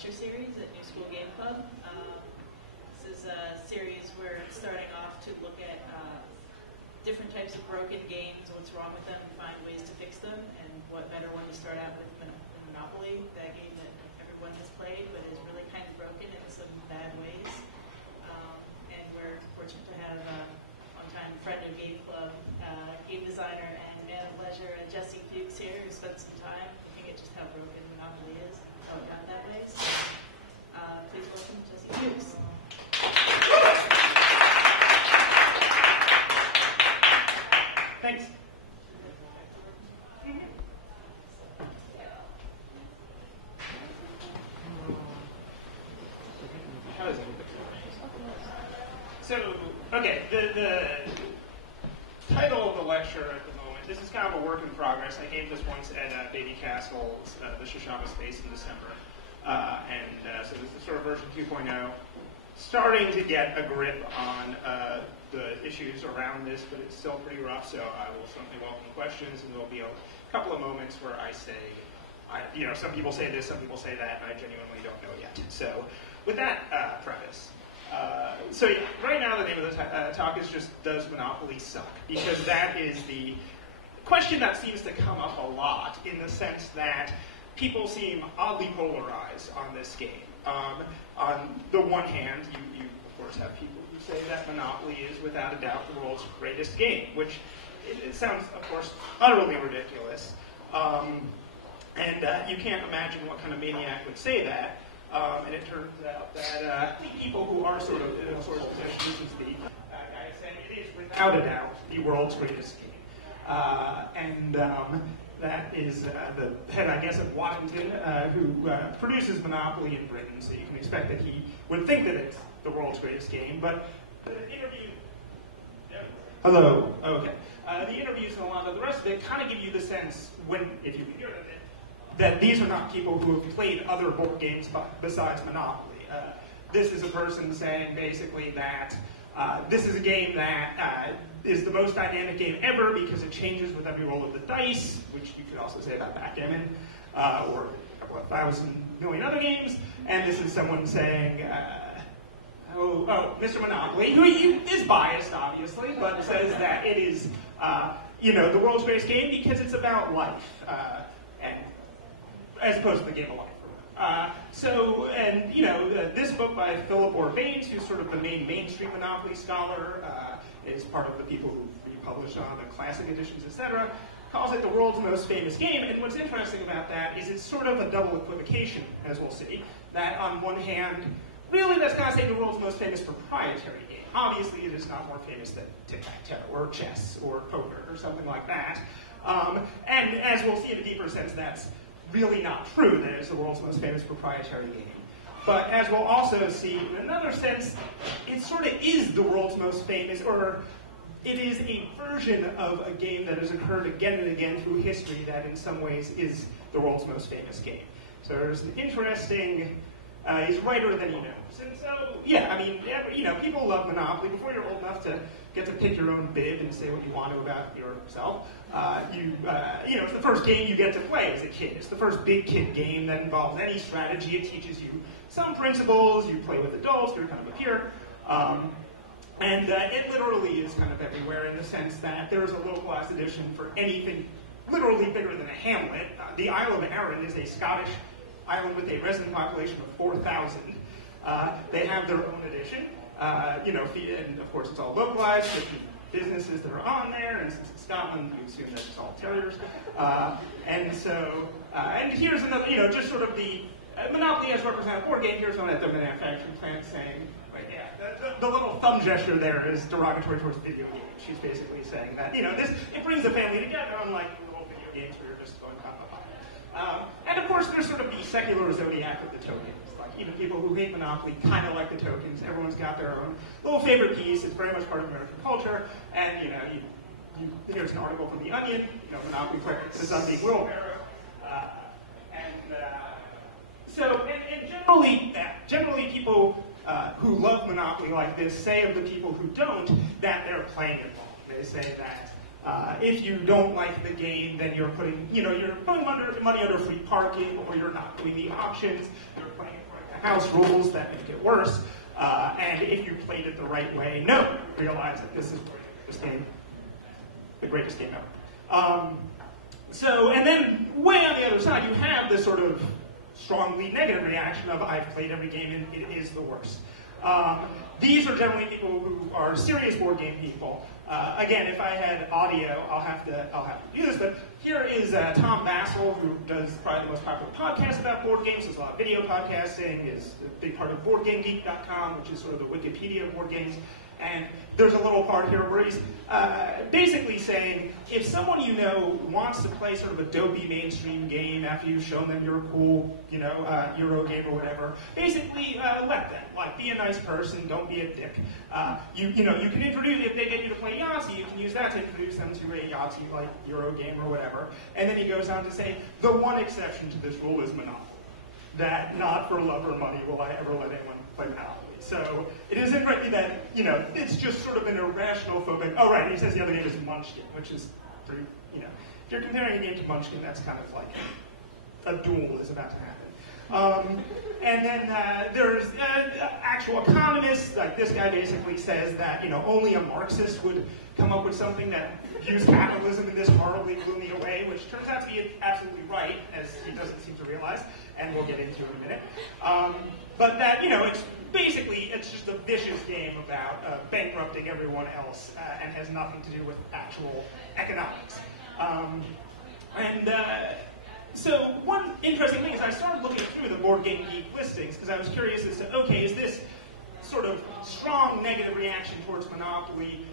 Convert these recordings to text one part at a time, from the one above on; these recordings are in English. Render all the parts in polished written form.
lecture series at New School Game Club. This is a series where it's starting off to look at different types of broken games, what's wrong with them, and find ways to fix them, and what better one to start out with than Monopoly, that game that everyone has played, but is really kind of broken in some bad ways. And we're fortunate to have a longtime friend of Game Club, game designer and man of leisure, Jess here, who spent some time looking at just how broken Monopoly is and how it got that way. So please welcome Jesse Hughes. Thanks. So, okay, the title of the lecture at the moment, this is kind of a work in progress. I gave this once at Baby Castle's, the Shoshama Space in December. So this is sort of version 2.0. Starting to get a grip on the issues around this, but it's still pretty rough, so I will certainly welcome questions, and there'll be a couple of moments where I say, some people say this, some people say that, and I genuinely don't know yet. So with that preface, right now the name of the talk is just, does Monopoly suck? Because that is the question that seems to come up a lot, in the sense that people seem oddly polarized on this game. On the one hand, you of course have people who say that Monopoly is without a doubt the world's greatest game, which it sounds, of course, utterly ridiculous. You can't imagine what kind of maniac would say that. And it turns out that people who are sort of in a sort of position, this is the guy saying it is without a doubt the world's greatest game. That is the head, I guess, of Washington, who produces Monopoly in Britain, so you can expect that he would think that it's the world's greatest game. But the interview... Hello. Okay. The interviews and a lot of the rest of it kind of give you the sense, if you can hear it, that these are not people who have played other board games besides Monopoly. This is a person saying, basically, that this is a game that is the most dynamic game ever because it changes with every roll of the dice, which you could also say about backgammon, or a couple of thousand million other games. And this is someone saying, Mr. Monopoly, who is biased, obviously, but says that it is, the world's greatest game because it's about life, as opposed to the game of life. This book by Philip Orbanes, who's sort of the mainstream Monopoly scholar, is part of the people who republish on the classic editions, etc., calls it the world's most famous game. And what's interesting about that is it's sort of a double equivocation, as we'll see. That on one hand, really that's not saying the world's most famous proprietary game. Obviously it is not more famous than tic-tac-toe, or chess, or poker, or something like that. And as we'll see in a deeper sense, that's really not true, that it's the world's most famous proprietary game. But as we'll also see, in another sense, it sort of is the world's most famous, or it is a version of a game that has occurred again and again through history that in some ways is the world's most famous game. So there's an interesting, he's righter than he knows. And so, people love Monopoly. Before you're old enough to get to pick your own bib and say what you want to about yourself, it's the first game you get to play as a kid. It's the first big kid game that involves any strategy. It teaches you some principles. You play with adults. You're kind of a peer. It literally is kind of everywhere in the sense that there is a localized edition for anything literally bigger than a hamlet. The Isle of Arran is a Scottish island with a resident population of 4,000. They have their own edition, and of course it's all localized with the businesses that are on there, and since it's Scotland, you assume that it's all terriers. And here's another, just sort of the Monopoly as represented board game. Here's one at the manufacturing plant saying, the little thumb gesture there is derogatory towards video games. She's basically saying that, it brings the family together, unlike little video games where you're just going pop. And of course, there's sort of the secular zodiac of the tokens. Like, even people who hate Monopoly kind of like the tokens. Everyone's got their own little favorite piece. It's very much part of American culture. And, here's an article from The Onion, Monopoly player, the Sunday wheelbarrow. Generally people who love Monopoly like this say of the people who don't that they're playing it wrong. They say that if you don't like the game, then you're putting money under free parking, or you're not doing the options, you're playing it for house rules that make it worse. And if you played it the right way, realize that this is the greatest game ever. And then way on the other side, you have this sort of strongly negative reaction of I've played every game and it is the worst. These are generally people who are serious board game people. Again, if I had audio, I'll have to do this. But here is Tom Bassel, who does probably the most popular podcast about board games. There's a lot of video podcasting. Is a big part of BoardGameGeek.com, which is sort of the Wikipedia of board games. And there's a little part here where he's basically saying, if someone you know wants to play sort of a dopey mainstream game after you've shown them your cool, Euro game or whatever, basically let them. Like, be a nice person, don't be a dick. You can introduce, if they get you to play Yahtzee, you can use that to introduce them to a Yahtzee like Euro game or whatever. And then he goes on to say, the one exception to this rule is Monopoly. That not for love or money will I ever let anyone play Monopoly. So it isn't really that, it's just sort of an irrational phobic. Oh, right, he says the other game is Munchkin, which is pretty, if you're comparing a game to Munchkin, that's kind of like a duel is about to happen. And then there's actual economists, like this guy basically says that, only a Marxist would come up with something that views capitalism in this horribly gloomy way, which turns out to be absolutely right, as he doesn't seem to realize, and we'll get into in a minute. But that, it's just a vicious game about bankrupting everyone else and has nothing to do with actual economics. So one interesting thing is I started looking through the Board Game Geek listings because I was curious as to, okay, is this sort of strong negative reaction towards Monopoly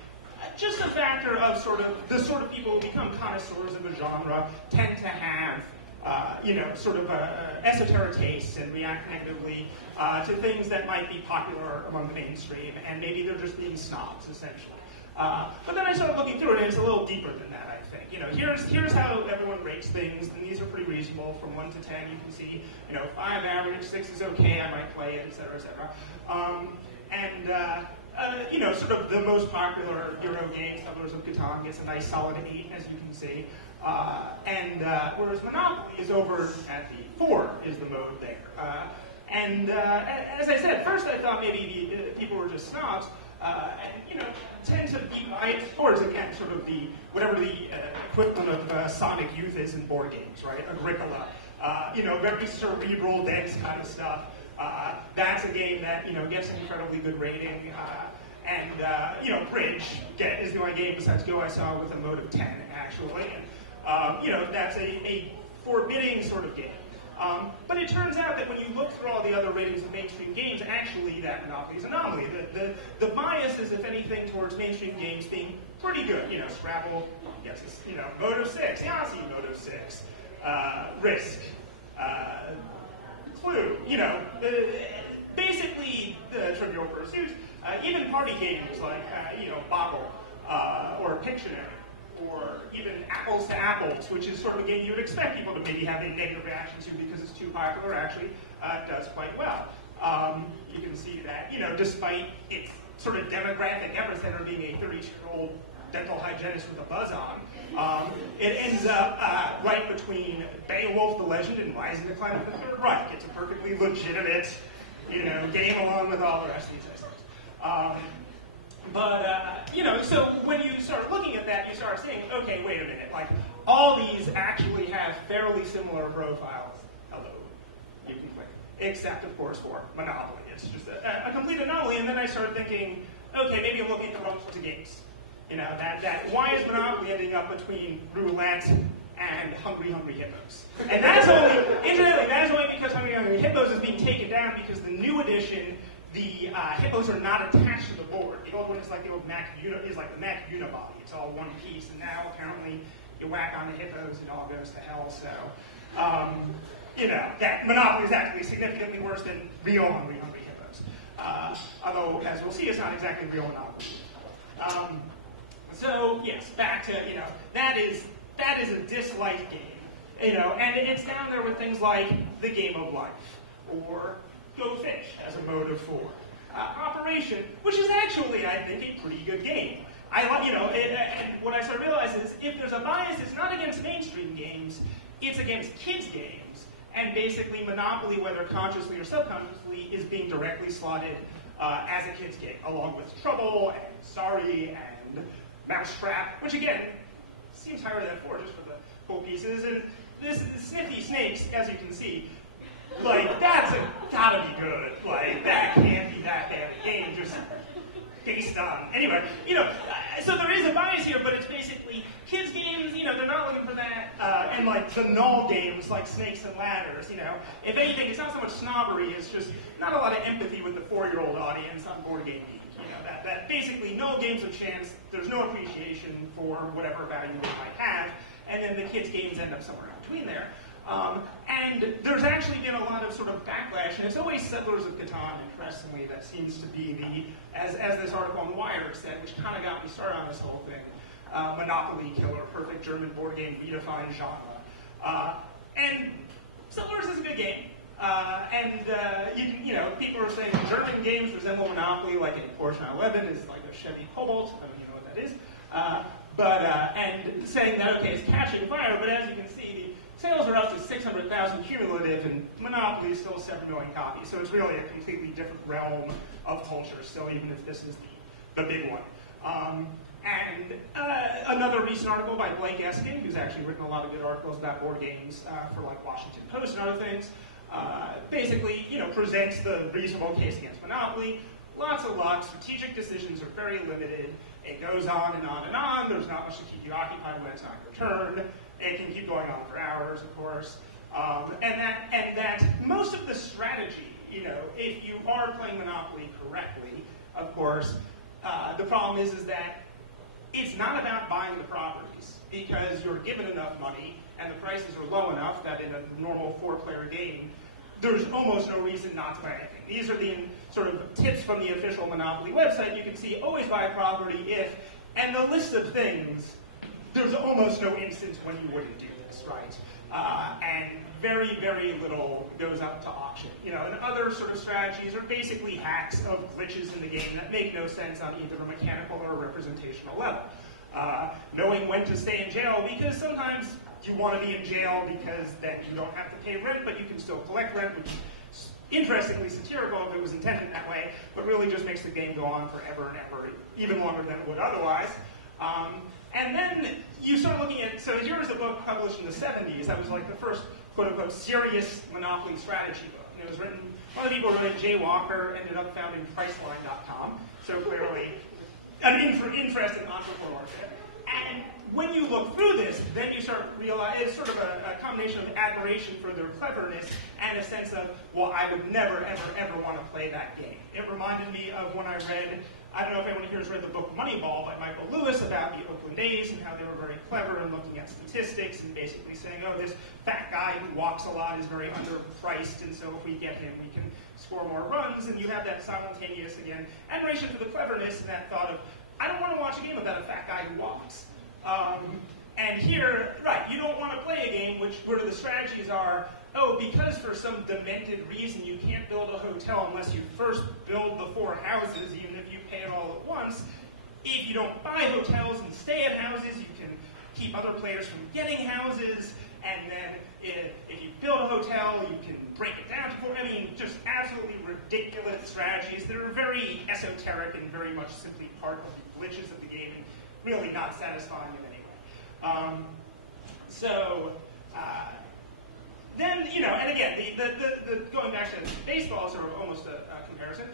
just a factor of sort of the sort of people who become connoisseurs of the genre tend to have esoteric tastes and react negatively to things that might be popular among the mainstream, and maybe they're just being snobs, essentially. But then I started looking through it, and it's a little deeper than that, I think. Here's how everyone rates things, and these are pretty reasonable. From 1 to 10, you can see, 5 average, 6 is okay, I might play it, et cetera, et cetera. Sort of the most popular Euro game, Settlers of Catan, gets a nice solid 8, as you can see. Whereas Monopoly is over at the 4 is the mode there. As I said, first I thought maybe the people were just snobs, tend to be biased towards, again, sort of whatever the equivalent of Sonic Youth is in board games, right? Agricola, very cerebral, dense kind of stuff. That's a game that, gets an incredibly good rating. Bridge is the only game besides Go I saw with a mode of 10, actually. That's a forbidding sort of game. But it turns out that when you look through all the other ratings of mainstream games, actually that Monopoly is an anomaly. The bias is, if anything, towards mainstream games being pretty good. Scrabble gets this, mode of 6, Yahtzee, mode of 6, Risk, Clue, basically the Trivial Pursuit, even party games like, Boggle, or Pictionary, or even Apples to Apples, which is sort of a game you would expect people to maybe have a negative reaction to because it's too popular, actually does quite well. You can see that, despite its sort of demographic epicenter being a 32-year-old dental hygienist with a buzz on, it ends up right between Beowulf the Legend and Rise of the Clan of the Third Reich. It's a perfectly legitimate, game along with all the rest of these systems. So when you start looking at that, you start saying, okay, wait a minute, like, all these actually have fairly similar profiles. Hello, you can click. Except, of course, for Monopoly. It's just a complete anomaly, and then I started thinking, okay, maybe I'm looking at the wrong sorts of games. Why is Monopoly ending up between Roulette and Hungry Hungry Hippos? And that's only because Hungry Hungry Hippos is being taken down because the new edition, the hippos are not attached to the board. The old one is like the old Mac Unibody. It's all one piece, and now apparently you whack on the hippos, it all goes to hell. So, that Monopoly is actually significantly worse than real Hungry Hungry Hippos. Although, as we'll see, it's not exactly real Monopoly. So yes, back to that is a disliked game, and it's down there with things like The Game of Life or Go Fish as a mode of 4. Operation, which is actually, I think, a pretty good game. And what I started realizing is if there's a bias, it's not against mainstream games, it's against kids' games. and basically Monopoly, whether consciously or subconsciously, is being directly slotted as a kid's game, along with Trouble and Sorry and Mousetrap, which again seems higher than 4 just for the whole pieces. And this Snifty Snakes, as you can see, like that's gotta be good. Like that can't be that bad a game. Just based on anyway, so there is a bias here, but it's basically kids games. They're not looking for that, and like the null games like Snakes and Ladders. If anything, it's not so much snobbery; it's just not a lot of empathy with the 4-year-old audience on Board Game Geek. That basically null games of chance. There's no appreciation for whatever value it might have, and then the kids games end up somewhere in between there. And there's actually been a lot of sort of backlash, and it's always Settlers of Catan, interestingly, that seems to be as this article on Wired said, which kind of got me started on this whole thing, Monopoly killer, perfect German board game, redefined genre. And Settlers is a good game, people are saying German games resemble Monopoly, like a Porsche 911 is like a Chevy Cobalt, I don't even know what that is, and saying that, okay, it's catching fire, but as you can see, sales are up to 600,000 cumulative, and Monopoly is still 7 million copies. So it's really a completely different realm of culture still, even if this is the big one. Another recent article by Blake Eskin, who's actually written a lot of good articles about board games for like Washington Post and other things, basically, presents the reasonable case against Monopoly. Lots of luck. Strategic decisions are very limited. It goes on and on and on. There's not much to keep you occupied when it's on your turn. It can keep going on for hours, of course. And that most of the strategy, if you are playing Monopoly correctly, of course, the problem is that it's not about buying the properties, because you're given enough money and the prices are low enough that in a normal 4-player game, there's almost no reason not to buy anything. These are the sort of tips from the official Monopoly website. You can see always buy a property if, and the list of things, there's almost no instance when you wouldn't do this, right? And very, very little goes up to auction. And other sort of strategies are basically hacks of glitches in the game that make no sense on either a mechanical or a representational level. Knowing when to stay in jail, because sometimes you want to be in jail because then you don't have to pay rent, but you can still collect rent, which is interestingly satirical if it was intended that way, but really just makes the game go on forever and ever, even longer than it would otherwise. And then you start looking at, so here's a book published in the 70s that was like the first quote-unquote serious Monopoly strategy book. And it was written, one of the people who wrote it, Jay Walker, ended up founding Priceline.com, so clearly an interesting entrepreneurship. And when you look through this, then you start realizing it's sort of a combination of admiration for their cleverness and a sense of, well, I would never, ever, ever want to play that game. It reminded me of when I read, I don't know if anyone here has read the book Moneyball by Michael Lewis about the Oakland A's and how they were very clever in looking at statistics and basically saying, oh, this fat guy who walks a lot is very underpriced, and so if we get him, we can score more runs. And you have that simultaneous, again, admiration for the cleverness and that thought of, I don't want to watch a game about a fat guy who walks. And here, right, you don't want to play a game where the strategies are, oh, because for some demented reason you can't build a hotel unless you first build the 4 houses, even if you pay it all at once. If you don't buy hotels and stay at houses, you can keep other players from getting houses. And then if you build a hotel, you can break it down to 4. I mean, just absolutely ridiculous strategies that are very esoteric and very much simply part of the glitches of the game and really not satisfying in any way. Then, and again, the going back to baseball is sort of almost a comparison.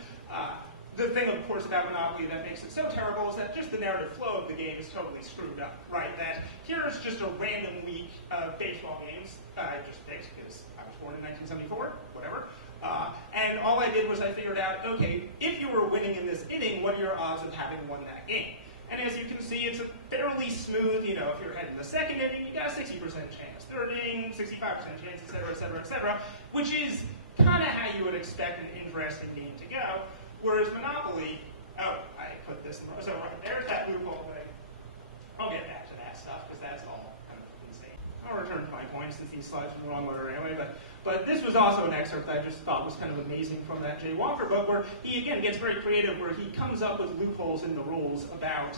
The thing, of course, about Monopoly that makes it so terrible is that just the narrative flow of the game is totally screwed up, right? That here's just a random week of baseball games, I just picked because I was born in 1974, whatever. And all I did was I figured out, okay, if you were winning in this inning, what are your odds of having won that game? And as you can see, it's a fairly smooth, if you're heading the second inning, you got a 60% chance. Third inning, 65% chance, et cetera, et cetera, et cetera, which is kind of how you would expect an interesting game to go. Whereas Monopoly, oh, I put this in, so right, there's that loophole thing. I'll get back to that stuff, because that's all kind of insane. I'll return to my points since these slides are in the wrong order anyway, but this was also an excerpt that I just thought was kind of amazing from that Jay Walker book, where he, again, gets very creative, where he comes up with loopholes in the rules about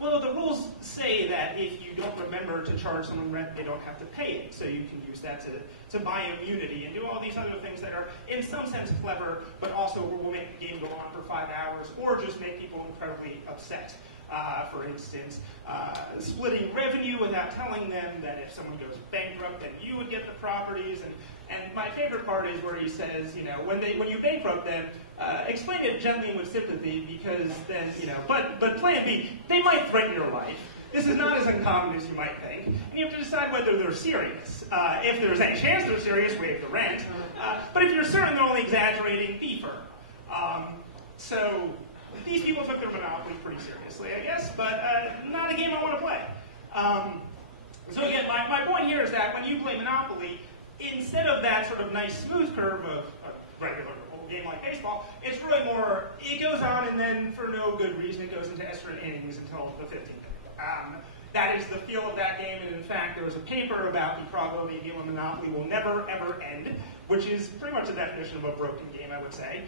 Well, the rules say that if you don't remember to charge someone rent, they don't have to pay it. So you can use that to buy immunity and do all these other things that are, in some sense, clever, but also will make the game go on for 5 hours, or just make people incredibly upset. For instance, splitting revenue without telling them that if someone goes bankrupt, then you would get the properties. And my favorite part is where he says, when you bankrupt them, explain it gently and with sympathy, because then, but plan B, they might threaten your life. This is not as uncommon as you might think. And you have to decide whether they're serious. If there's any chance they're serious, waive the rent. But if you're certain they're only exaggerating, be firm. So these people took their monopoly pretty seriously, I guess, but not a game I want to play. So again, my point here is that when you play Monopoly, instead of that sort of nice smooth curve of a regular old game like baseball, it's really more, it goes on and then for no good reason it goes into extra innings until the 15th. That is the feel of that game, and in fact there was a paper about the probability a game of Monopoly will never ever end, which is pretty much the definition of a broken game, I would say,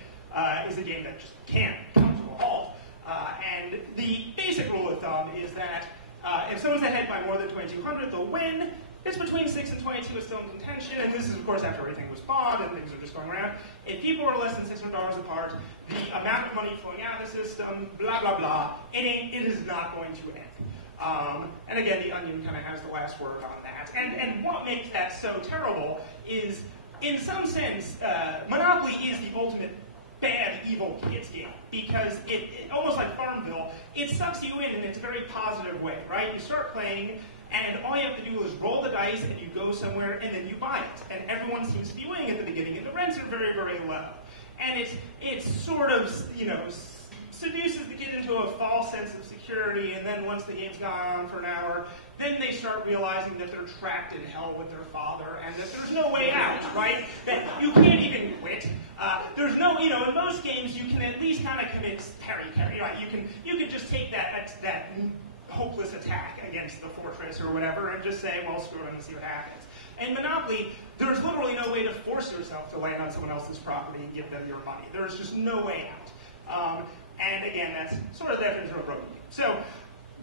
is a game that just can't come to a halt. And the basic rule of thumb is that if someone's ahead by more than 2,200, they'll win. It's between 6 and 22 is still in contention, and this is, of course, after everything was bought and things are just going around. If people are less than $600 apart, the amount of money flowing out of the system, blah, blah, blah, it is not going to end. And again, the Onion kind of has the last word on that. And what makes that so terrible is, in some sense, Monopoly is the ultimate bad, evil kids game, because it almost like Farmville, it sucks you in its very positive way, right? You start playing, and all you have to do is roll the dice, and you go somewhere, and then you buy it. And everyone seems to be winning at the beginning, and the rents are very, very low. And it's sort of, seduces the kid into a false sense of security, and then once the game's gone on for an hour, then they start realizing that they're trapped in hell with their father, and that there's no way out, right? That you can't even quit. There's no, in most games you can at least kind of commit parry, right? You can just take that hopeless attack against the fortress or whatever, and just say, well, screw it and see what happens. In Monopoly, there's literally no way to force yourself to land on someone else's property and give them your money. There's just no way out. And again, that's sort of the definition of a broken game. So,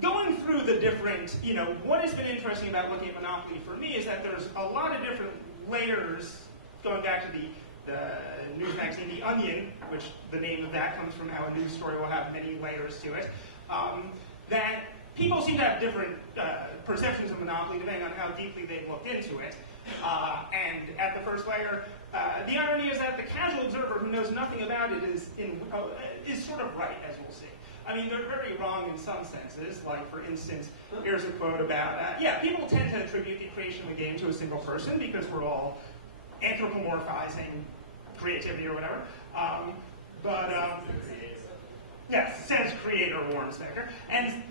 going through the different, what has been interesting about looking at Monopoly for me is that there's a lot of different layers, going back to the news magazine, The Onion, which the name of that comes from how a news story will have many layers to it, that people seem to have different perceptions of Monopoly depending on how deeply they've looked into it. And at the first layer, the irony is that the casual observer who knows nothing about it is sort of right, as we'll see. I mean, they're very wrong in some senses. Like, for instance, here's a quote about, people tend to attribute the creation of the game to a single person because we're all anthropomorphizing creativity or whatever. Yes, says creator Warren Snecker. And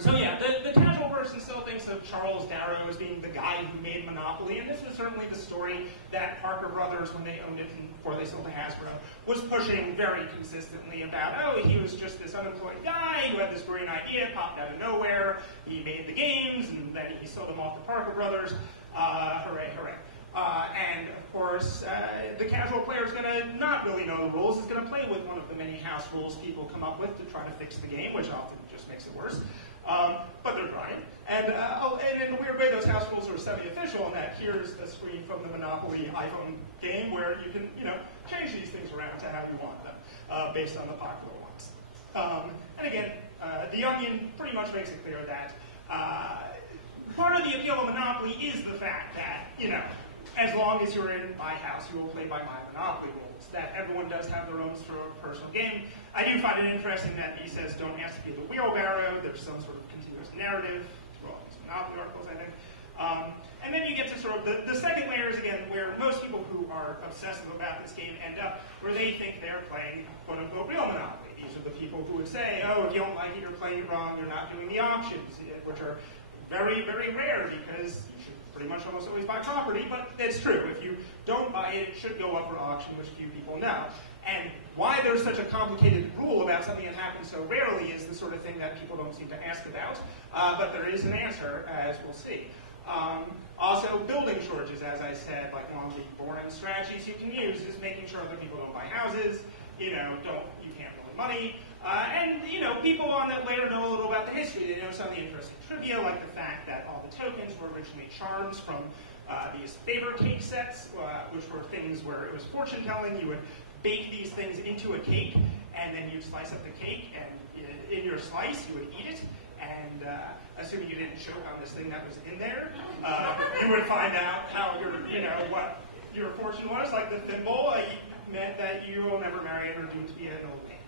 so the casual person still thinks of Charles Darrow as being the guy who made Monopoly, and this was certainly the story that Parker Brothers, when they owned it before they sold to Hasbro, was pushing very consistently about, he was just this unemployed guy who had this brilliant idea, popped out of nowhere, he made the games, and then he sold them off to Parker Brothers, hooray, hooray. And of course, the casual player is going to not really know the rules, is going to play with one of the many house rules people come up with to try to fix the game, which often just makes it worse. But they're trying. And in a weird way, those house rules are semi-official in that here's a screen from the Monopoly iPhone game where you can, change these things around to how you want them, based on the popular ones. And again, The Onion pretty much makes it clear that part of the appeal of Monopoly is the fact that, as long as you're in my house, you will play by my Monopoly rules. That everyone does have their own sort of personal game. I do find it interesting that he says don't ask to be the wheelbarrow. There's some sort of continuous narrative through all these Monopoly articles, I think. And then you get to sort of the second layer is, again, where most people who are obsessive about this game end up, where they think they're playing, quote-unquote, real Monopoly. These are the people who would say, if you don't like it, you're playing it wrong, you're not doing the auctions, which are very, very rare because you should pretty much almost always buy property, but it's true. If you don't buy it, it should go up for auction, which few people know. And why there's such a complicated rule about something that happens so rarely is the sort of thing that people don't seem to ask about, but there is an answer, as we'll see. Also, building shortages, as I said, like one of the boring strategies you can use is making sure that people don't buy houses. you can't roll money. And people on that layer know a little about the history. They know some of the interesting trivia, like the fact that all the tokens were originally charms from these favor cake sets, which were things where it was fortune telling. You would bake these things into a cake, and then you'd slice up the cake, and in your slice, you would eat it. And assuming you didn't choke on this thing that was in there, you would find out how what your fortune was. Like the thimble meant that you will never marry and are doomed to be an old man.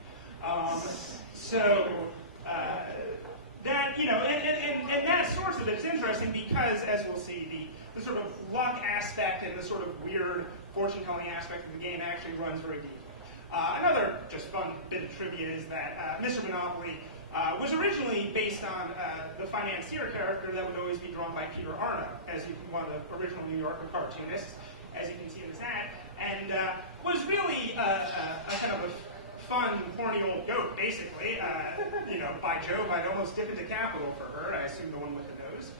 That and that source of it's interesting because, as we'll see, the sort of luck aspect and the sort of weird fortune-telling aspect of the game actually runs very deep. Another just fun bit of trivia is that Mr. Monopoly was originally based on the financier character that would always be drawn by Peter Arno, as one of the original New Yorker cartoonists, as you can see in this ad, and was really a kind of a fun, horny old goat, basically. By Jove, I'd almost dip into capital for her. I assume the one with the nose.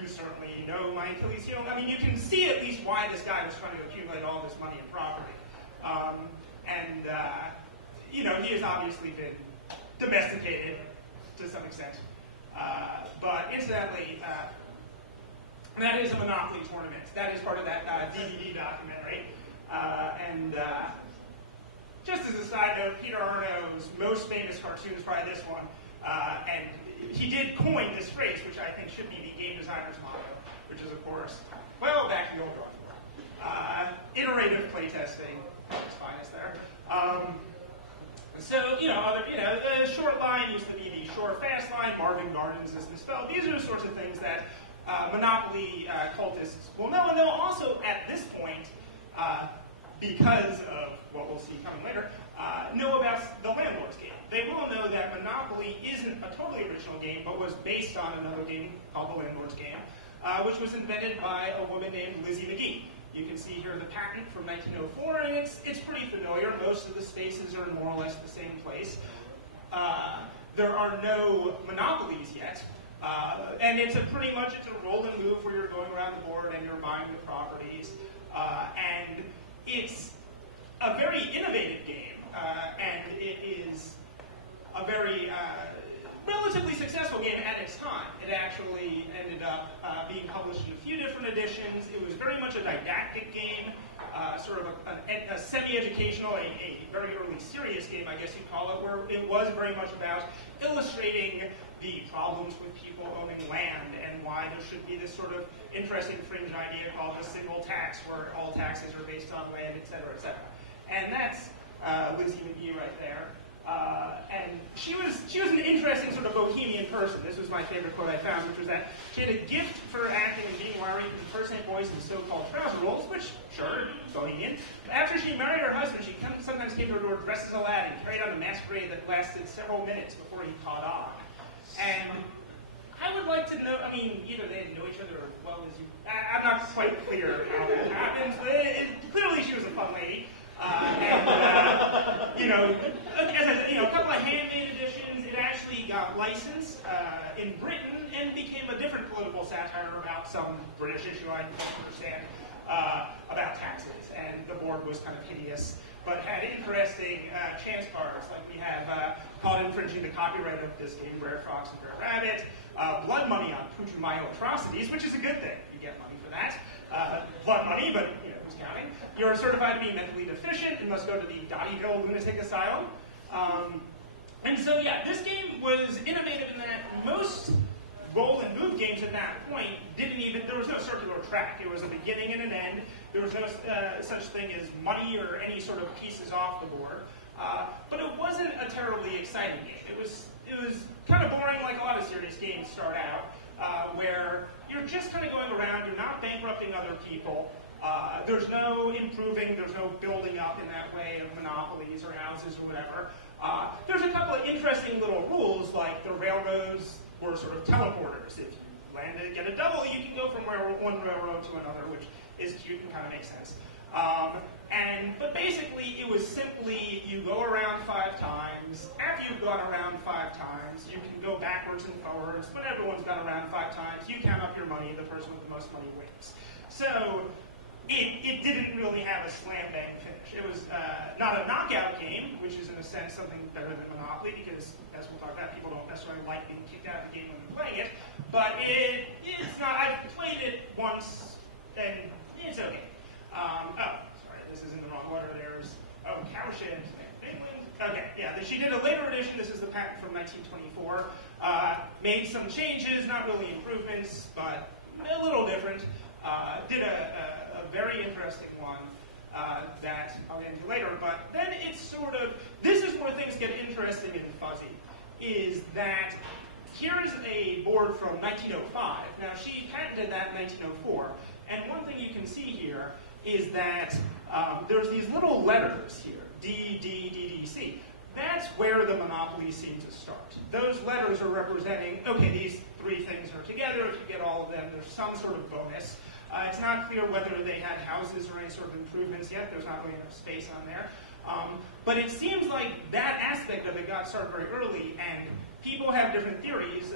You certainly know my Achilles heel. I mean, you can see at least why this guy was trying to accumulate all this money and property. He has obviously been domesticated to some extent. But incidentally, that is a Monopoly tournament. That is part of that DVD document, right? Just as a side note, Peter Arno's most famous cartoon is probably this one. And he did coin this phrase, which I think should be the game designer's motto, which is, of course, well, back to the old drawing board. Iterative playtesting, it's finest there. The short line used to be the short fast line, Marvin Gardens is misspelled. These are the sorts of things that Monopoly cultists will know, and they'll also, at this point, because of what we'll see coming later, know about the Landlord's Game. They will know that Monopoly isn't a totally original game, but was based on another game called the Landlord's Game, which was invented by a woman named Lizzie McGee. You can see here the patent from 1904, and it's pretty familiar. Most of the spaces are in more or less the same place. There are no monopolies yet, and it's pretty much a roll and move where you're going around the board and you're buying the properties. And it's a very innovative game, and it is a very relatively successful game at its time. It actually ended up being published in a few different editions. It was very much a didactic game, sort of a semi-educational, a very early serious game, I guess you'd call it, where it was very much about illustrating the problems with people owning land and why there should be this sort of interesting fringe idea called the single tax, where all taxes are based on land, et cetera, et cetera. And that's Lizzie McGee right there. And she was an interesting sort of bohemian person. This was my favorite quote I found, which was that she had a gift for acting and being wiry to impersonate boys in so-called trouser rolls, which, sure, bohemian. But after she married her husband, she sometimes came to her door dressed as a lad and carried on a masquerade that lasted several minutes before he caught on. And I would like to know, I mean, either they didn't know each other as well as you. I'm not quite clear how that happens, but clearly she was a fun lady. A couple of handmade editions. It actually got licensed in Britain and became a different political satire about some British issue I don't understand about taxes. And the board was kind of hideous, but had interesting chance cards, like we have called infringing the copyright of this game, Rare Fox and Rare Rabbit, blood money on Putumayo atrocities, which is a good thing. You get money for that. Blood money, but who's counting? You're certified to be mentally deficient and must go to the Dottieville Lunatic Asylum. This game was innovative in that most roll and move games at that point there was no circular track. It was a beginning and an end. There was no such thing as money or any sort of pieces off the board. But it wasn't a terribly exciting game. It was kind of boring, like a lot of serious games start out, where you're just kind of going around, you're not bankrupting other people, there's no improving, there's no building up in that way of monopolies or houses or whatever. There's a couple of interesting little rules, like the railroads were sort of teleporters. If you land and get a double, you can go from one railroad to another, which is cute and kind of makes sense. But basically, it was simply, you go around 5 times. After you've gone around 5 times, you can go backwards and forwards. When everyone's gone around 5 times, you count up your money. The person with the most money wins. So it didn't really have a slam bang finish. It was not a knockout game, which is in a sense something better than Monopoly, because as we'll talk about, people don't necessarily like being kicked out of the game when they're playing it. But it's not. I've played it once, and it's okay. Sorry, this is in the wrong order. There's Cowshed, England. Okay, yeah, she did a later edition. This is the patent from 1924. Made some changes, not really improvements, but a little different. Did a very interesting one that I'll get into later. But then it's sort of, this is where things get interesting and fuzzy, is that here's a board from 1905. Now, she patented that in 1904. And one thing you can see here is that there's these little letters here, D, D, D, D, C. That's where the monopolies seem to start. Those letters are representing, okay, these three things are together. If you get all of them, there's some sort of bonus. It's not clear whether they had houses or any sort of improvements yet. There's not really enough space on there. But it seems like that aspect of it got started very early, and people have different theories.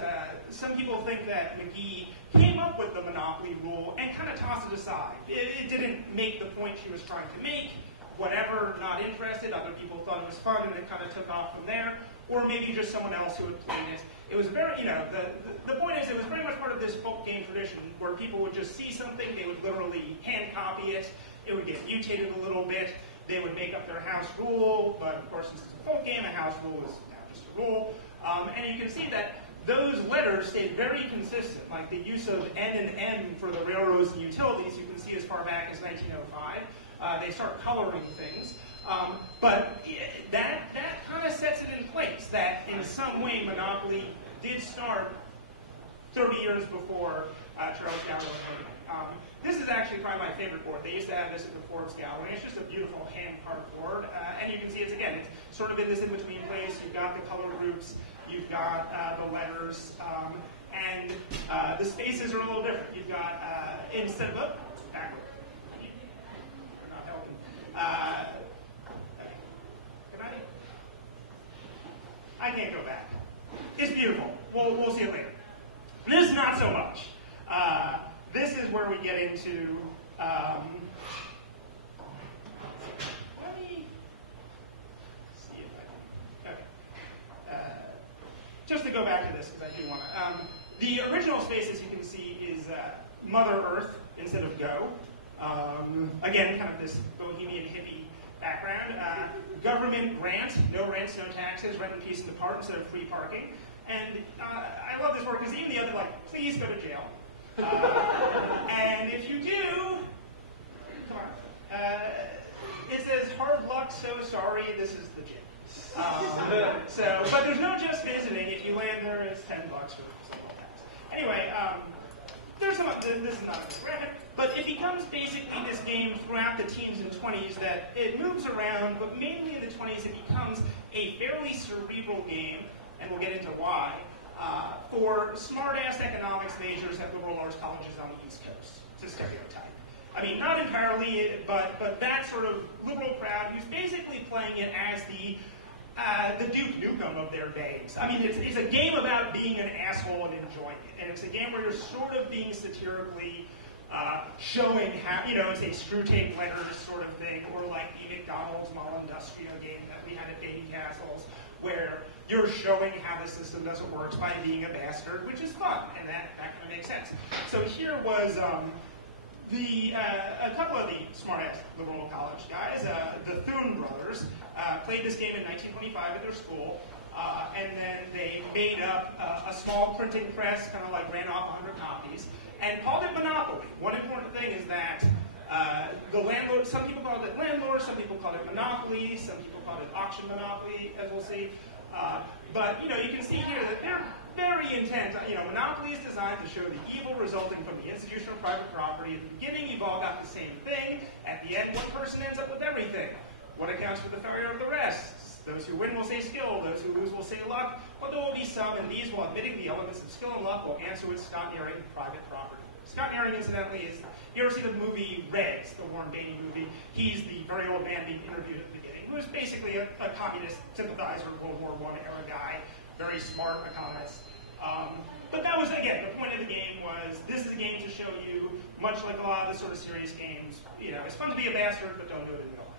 Some people think that McGee came up with the monopoly rule and kind of tossed it aside. It didn't make the point she was trying to make. Whatever, not interested. Other people thought it was fun, and it kind of took off from there. Or maybe just someone else who had played it. It was very, the point is, it was very much part of this folk game tradition where people would just see something, they would literally hand copy it, it would get mutated a little bit, they would make up their house rule, but of course, since it's a folk game, a house rule is now just a rule. And you can see that those letters stayed very consistent, like the use of N and M for the railroads and utilities, you can see as far back as 1905. They start coloring things. But that kind of sets it in place, that in some way Monopoly did start 30 years before Charles Gallo made it. This is actually probably my favorite board. They used to have this at the Forbes Gallery. It's just a beautiful hand-carved board. And you can see it's sort of in this in-between place. You've got the color groups. You've got the letters. And the spaces are a little different. You've got, instead of, backward. You're not helping. I can't go back. It's beautiful. We'll see it later. This, not so much. This is where we get into... let me see if I can... Okay. Just to go back to this, because I do want to... the original space, as you can see, is Mother Earth instead of Go. Again, kind of this bohemian hippie background. Government grant, no rents, no taxes, rent in peace and depart instead of free parking. And I love this word because even the other, please go to jail. And if you do, come on. It says, hard luck, so sorry, this is the jail. But there's no just visiting. If you land there, it's $10 for single tax. Anyway, this is not a graphic, but it becomes basically this game throughout the teens and 20s that it moves around, but mainly in the 20s it becomes a fairly cerebral game, and we'll get into why, for smart-ass economics majors at liberal arts colleges on the East Coast, to stereotype. I mean, not entirely, but that sort of liberal crowd who's basically playing it as the Duke Nukem of their days. I mean, it's a game about being an asshole and enjoying it. And it's a game where you're sort of being satirically showing how, it's a screw tape letters sort of thing, or like the McDonald's Mall Industria game that we had at Baby Castles, where you're showing how the system doesn't work by being a bastard, which is fun, and that kind of makes sense. So here was a couple of the smart-ass liberal college guys, the Thune brothers, played this game in 1925 at their school, and then they made up a small printing press, kind of like ran off 100 copies, and called it Monopoly. One important thing is that the landlord, some people called it landlord, some people called it Monopoly, some people called it auction Monopoly, as we'll see. But, you can see here that they're very intent. Monopoly is designed to show the evil resulting from the institution of private property. At the beginning, you've all got the same thing. At the end, one person ends up with everything. What accounts for the failure of the rest? Those who win will say skill, those who lose will say luck, but there will be some, and these, while admitting the elements of skill and luck, will answer with scot-nearing private property. Scot-nearing, incidentally, is, you ever see the movie Reds, the Warren Beatty movie? He's the very old man being interviewed at the beginning, who is basically a communist sympathizer, World War I era guy, very smart economist. But that was, again, the point of the game was, this is a game to show you, much like a lot of the sort of serious games, it's fun to be a bastard, but don't do it in real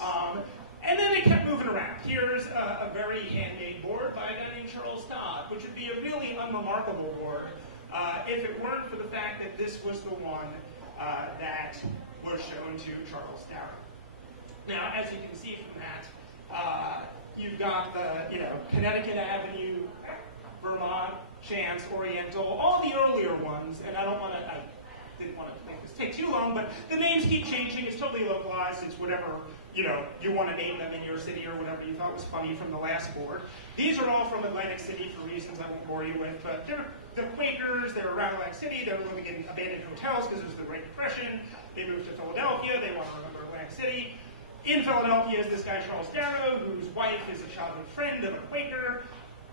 life. And then they kept moving around. Here's a very handmade board by a guy named Charles Dodd, which would be a really unremarkable board if it weren't for the fact that this was the one that was shown to Charles Darrow. Now, as you can see from that, you've got the Connecticut Avenue, Vermont, Chance, Oriental, all the earlier ones, and I didn't want to make this take too long, but the names keep changing. It's totally localized. It's whatever you want to name them in your city or whatever you thought was funny from the last board. These are all from Atlantic City for reasons I won't bore you with, but the Quakers, they were around Atlantic City, they were living in abandoned hotels because it was the Great Depression. They moved to Philadelphia, they want to remember Atlantic City. In Philadelphia is this guy Charles Darrow, whose wife is a childhood friend of a Quaker.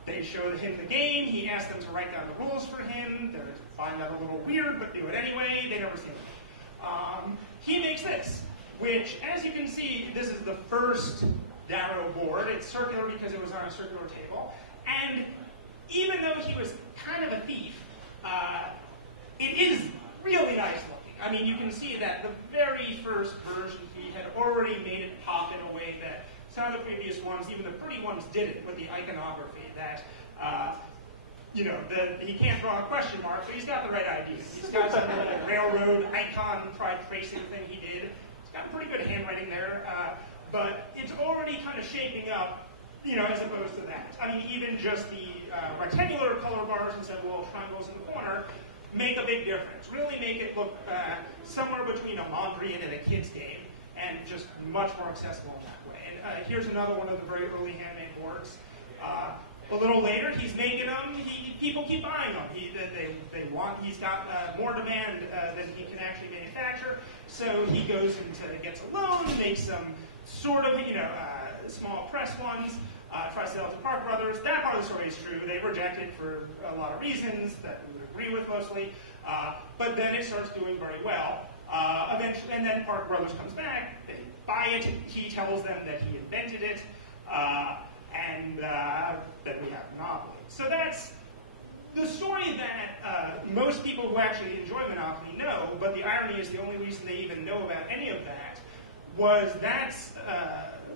They showed him the game, he asked them to write down the rules for him. They find that a little weird, but do it anyway. They never see him. He makes this, which, as you can see, this is the first Darrow board. It's circular because it was on a circular table. And even though he was kind of a thief, it is really nice looking. I mean, you can see that the very first version, he had already made it pop in a way that some of the previous ones, even the pretty ones, didn't with the iconography. That, he can't draw a question mark, but he's got the right idea. He's got some like railroad icon pride tracing thing he did. He's got pretty good handwriting there, but it's already kind of shaping up, as opposed to that. I mean, even just the rectangular color bars instead of little triangles in the corner make a big difference. Really make it look somewhere between a Mondrian and a kid's game, and just much more accessible in that way. And here's another one of the very early handmade boards. A little later, he's making them. People keep buying them. He's got more demand than he can actually manufacture. So he goes and gets a loan, makes some sort of, small press ones, tries to sell it to Park Brothers. That part of the story is true. They reject it for a lot of reasons that we would agree with mostly. But then it starts doing very well. Eventually, and then Park Brothers comes back. They buy it. He tells them that he invented it. And that we have Monopoly. So that's the story that most people who actually enjoy Monopoly know, but the irony is the only reason they even know about any of that was that's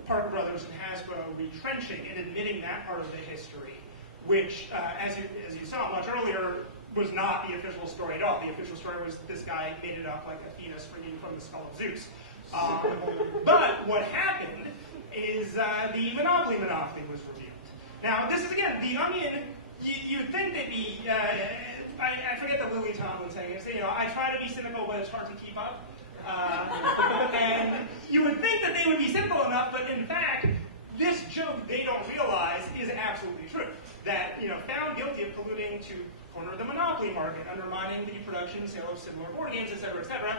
Parker Brothers and Hasbro retrenching and admitting that part of the history, which, as you saw much earlier, was not the official story at all. The official story was this guy made it up like Athena springing from the skull of Zeus. But what happened is the Monopoly was revealed. Now, this is, again, the Onion, you'd think they'd be, I forget the Lily Tomlin saying it, I try to be cynical, but it's hard to keep up. And you would think that they would be cynical enough, but in fact, this joke they don't realize is absolutely true. That, found guilty of colluding to corner the monopoly market, undermining the production and sale of similar board games, etc., etc.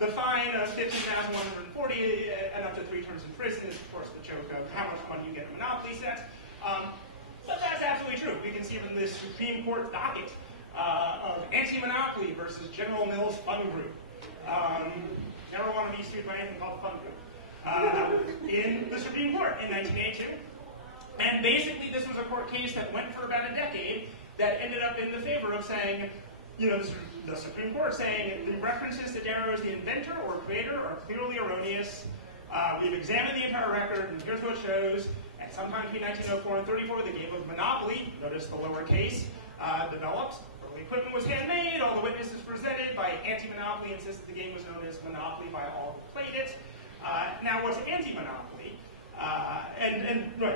The fine of $15,140 and up to 3 terms in prison is, of course, the joke of how much money you get in a monopoly set. But that's absolutely true. We can see from this Supreme Court docket of anti-monopoly versus General Mills Fund Group. Never want to be sued by anything called the Fund Group. In the Supreme Court in 1982. And basically, this was a court case that went for about a decade that ended up in the favor of saying, the Supreme Court saying the references to Darrow as the inventor or creator are clearly erroneous. We've examined the entire record, and here's what it shows. At sometime between 1904 and 34, the game of Monopoly, notice the lower case, developed. Early equipment was handmade. All the witnesses presented by anti-monopoly insisted the game was known as Monopoly by all who played it. Now, what's anti-monopoly?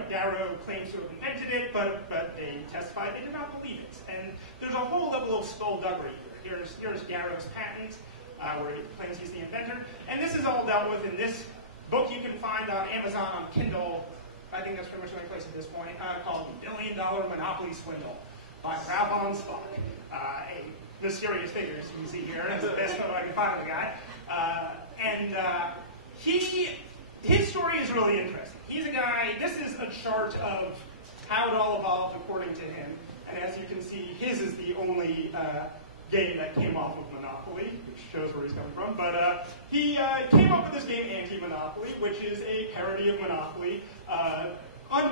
Darrow claims to have invented it, but they testified they did not believe it. And there's a whole level of skullduggery here. Here's Darrow's patent, where he claims he's the inventor. And this is all dealt with in this book you can find on Amazon on Kindle. I think that's pretty much the only place at this point, called The $1 Billion Monopoly Swindle by Ralph von Spock. A mysterious figure, as you can see here. That's the best photo I can find of the guy. His story is really interesting. He's a guy, this is a chart of how it all evolved according to him. And as you can see, his is the only game that came off of Monopoly, which shows where he's coming from. But he came up with this game, Anti-Monopoly, which is a parody of Monopoly,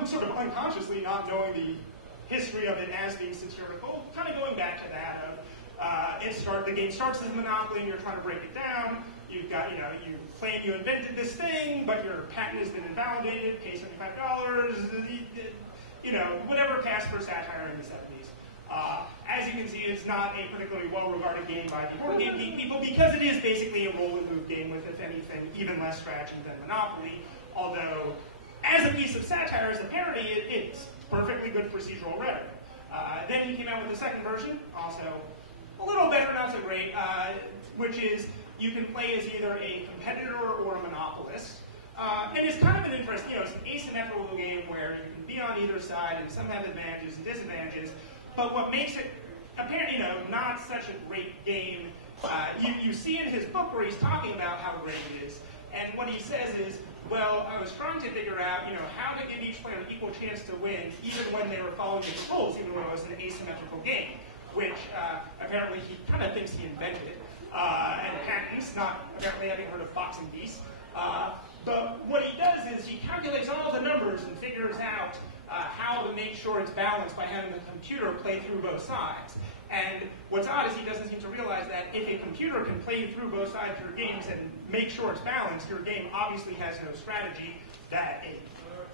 sort of unconsciously not knowing the history of it as being satirical, kind of going back to that of the game starts as a monopoly and you're trying to break it down. You've got, you claim you invented this thing, but your patent has been invalidated, pay $75, whatever passed for satire in the 70s. As you can see, it's not a particularly well-regarded game by the board game people because it is basically a roll and move game with, if anything, even less strategy than Monopoly. Although, as a piece of satire, as a parody, it's perfectly good procedural rhetoric. Then he came out with the second version, also a little better, not so great, which is you can play as either a competitor or a monopolist. And it's kind of an interesting, it's an asymmetrical game where you can be on either side, and some have advantages and disadvantages. But what makes it, apparently, not such a great game, you see in his book where he's talking about how great it is. And what he says is, well, I was trying to figure out, how to give each player an equal chance to win, even when they were following the rules, even when it was an asymmetrical game, which apparently he kind of thinks he invented. And patents, not apparently having heard of Fox and Geese. But what he does is he calculates all the numbers and figures out how to make sure it's balanced by having the computer play through both sides. And what's odd is he doesn't seem to realize that if a computer can play through both sides of your games and make sure it's balanced, your game obviously has no strategy that a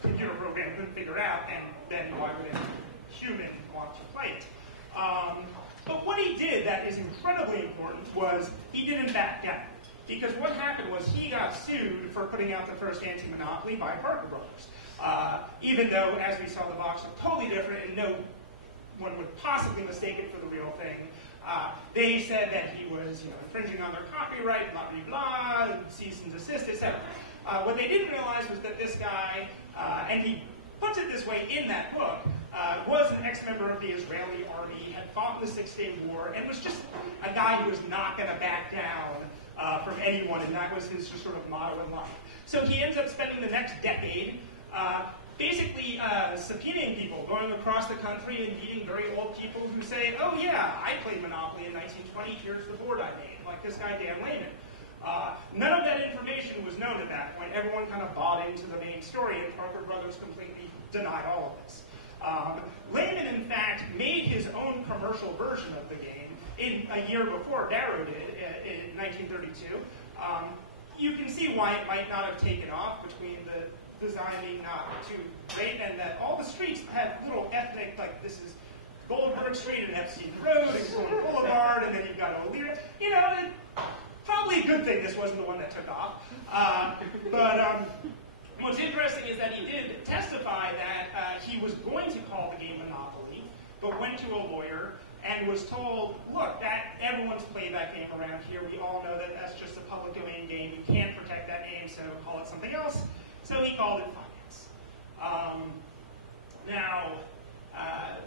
computer program couldn't figure out, and then why would a human want to play it? But what he did that is incredibly important was he didn't back down. Because what happened was he got sued for putting out the first anti-monopoly by Parker Brothers. Even though, as we saw, the box looked totally different and no one would possibly mistake it for the real thing. They said that he was infringing on their copyright, blah, blah, blah, cease and desist, etc. What they didn't realize was that this guy, and he puts it this way in that book, was an ex-member of the Israeli army, had fought in the Six-Day War, and was just a guy who was not going to back down from anyone, and that was his sort of motto in life. So he ends up spending the next decade basically subpoenaing people, going across the country and meeting very old people who say, oh yeah, I played Monopoly in 1920, here's the board I made, like this guy Dan Lehman. None of that information was known at that point. Everyone kind of bought into the main story, and Parker Brothers completely denied all of this. Lehman, in fact, made his own commercial version of the game a year before Darrow did, in 1932. You can see why it might not have taken off between the design being not too great, and that all the streets have little ethnic, like this is Goldberg Street and Epstein Road and Gruen Boulevard, and then you've got O'Leary. Probably a good thing this wasn't the one that took off. But what's interesting is that he did testify that he was going to call the game Monopoly, but went to a lawyer and was told, look, that everyone's played that game around here. We all know that that's just a public domain game. You can't protect that name, so call it something else. So he called it Finance.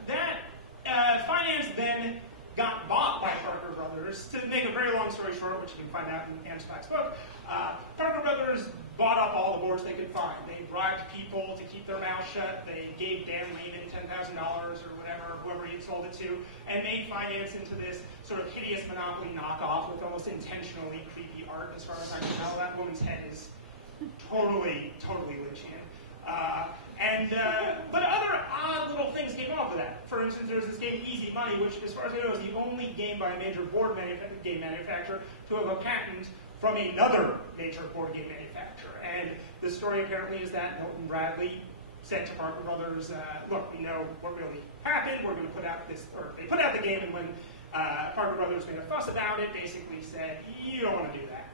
That Finance then got bought by Parker Brothers. To make a very long story short, which you can find out in Anspach's book, Parker Brothers bought up all the boards they could find. They bribed people to keep their mouth shut. They gave Dan Lehman $10,000 or whatever, whoever he had sold it to, and made Finance into this sort of hideous Monopoly knockoff with almost intentionally creepy art. As far as I can tell, that woman's head is totally Lynchian. But other odd little things came off of that. For instance, there's this game Easy Money, which, as far as I know, is the only game by a major board game manufacturer to have a patent from another major board game manufacturer. And the story apparently is that Milton Bradley said to Parker Brothers, look, we know what really happened, we're going to put out this, or they put out the game, and when Parker Brothers made a fuss about it, basically said, you don't want to do that.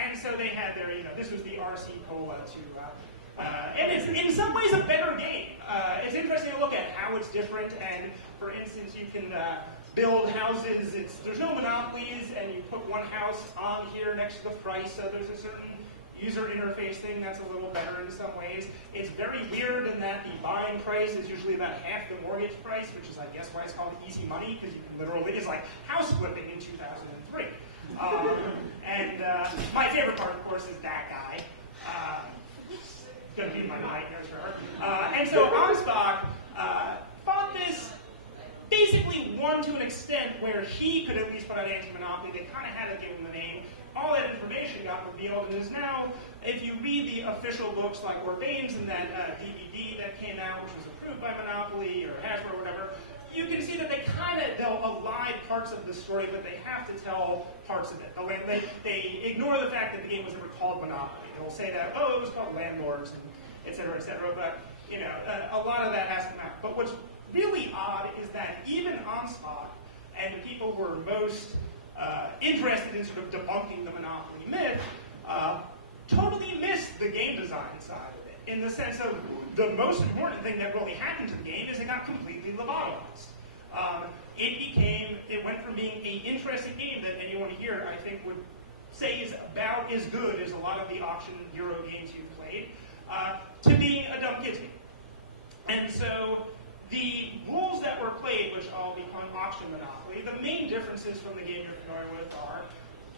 And so they had their, this was the RC Cola and it's in some ways a better game. It's interesting to look at how it's different, and for instance, you can build houses. There's no monopolies, and you put one house on here next to the price, so there's a certain user interface thing that's a little better in some ways. It's very weird in that the buying price is usually about half the mortgage price, which is, I guess, why it's called Easy Money, because you can literally, it's like house flipping in 2003. My favorite part, of course, is that guy. Going to be my nightmares for her. And so Anspach fought this basically won to an extent where he could at least put out anti-monopoly. They kind of had to give him the name. All that information got revealed, and is now, if you read the the official books like Urbain's and that DVD that came out, which was approved by Monopoly or Hasbro or whatever, you can see that they'll elide parts of the story, but they have to tell parts of it. They ignore the fact that the game was never called Monopoly. They'll say that, oh, it was called Landlords, and et cetera, but, you know, a lot of that has to matter. But what's really odd is that even OnSpot and the people who are most interested in sort of debunking the Monopoly myth totally missed the game design side of it, in the sense of the most important thing that really happened to the game is it got completely lobotomized. It went from being an interesting game that anyone here, I think, would say is about as good as a lot of the auction Euro games you've played, to being a dumb kids game. And so the rules that were played, which all become auction Monopoly, the main differences from the game you're familiar with are,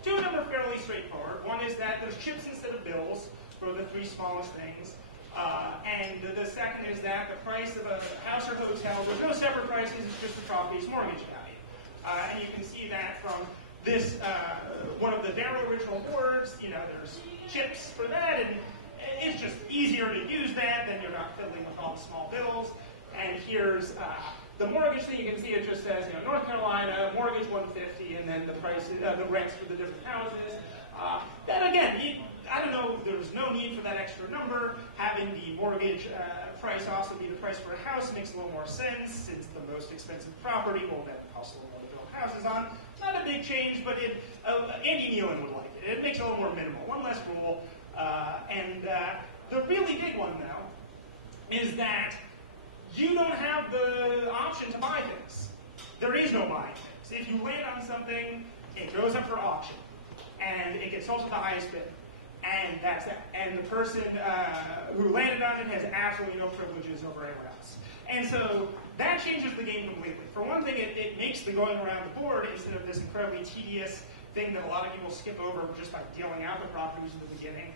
two of them are fairly straightforward. One is that there's chips instead of bills for the three smallest things. And the second is that the price of a house or hotel, there's no separate prices, it's just the property's mortgage value. And you can see that from this, one of the Darrow original boards, you know, there's chips for that, and it's just easier to use that, then you're not fiddling with all the small bills. And here's the mortgage thing. You can see it just says, you know, North Carolina, mortgage $150, and then the prices, the rents for the different houses. Then again, I don't know, there's no need for that extra number. Having the mortgage price also be the price for a house makes a little more sense, since the most expensive property will then cost a little more to build houses on. Not a big change, but Andy Nealon would like it. It makes it a little more minimal. One less rule. The really big one, though, is that you don't have the option to buy things. There is no buying things. If you land on something, it goes up for auction, and it gets sold to the highest bid. And that's that. And the person who landed on it has absolutely no privileges over anyone else. And so that changes the game completely. For one thing, it makes the going around the board, instead of this incredibly tedious thing that a lot of people skip over just by dealing out the properties at the beginning,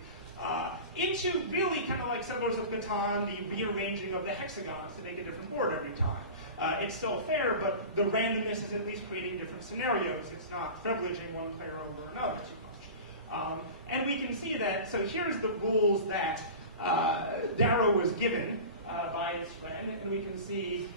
into really kind of like Settlers of Catan, the rearranging of the hexagons to make a different board every time. It's still fair, but the randomness is at least creating different scenarios. It's not privileging one player over another too much. And we can see that, so here's the rules that Darrow was given by his friend, and we can see,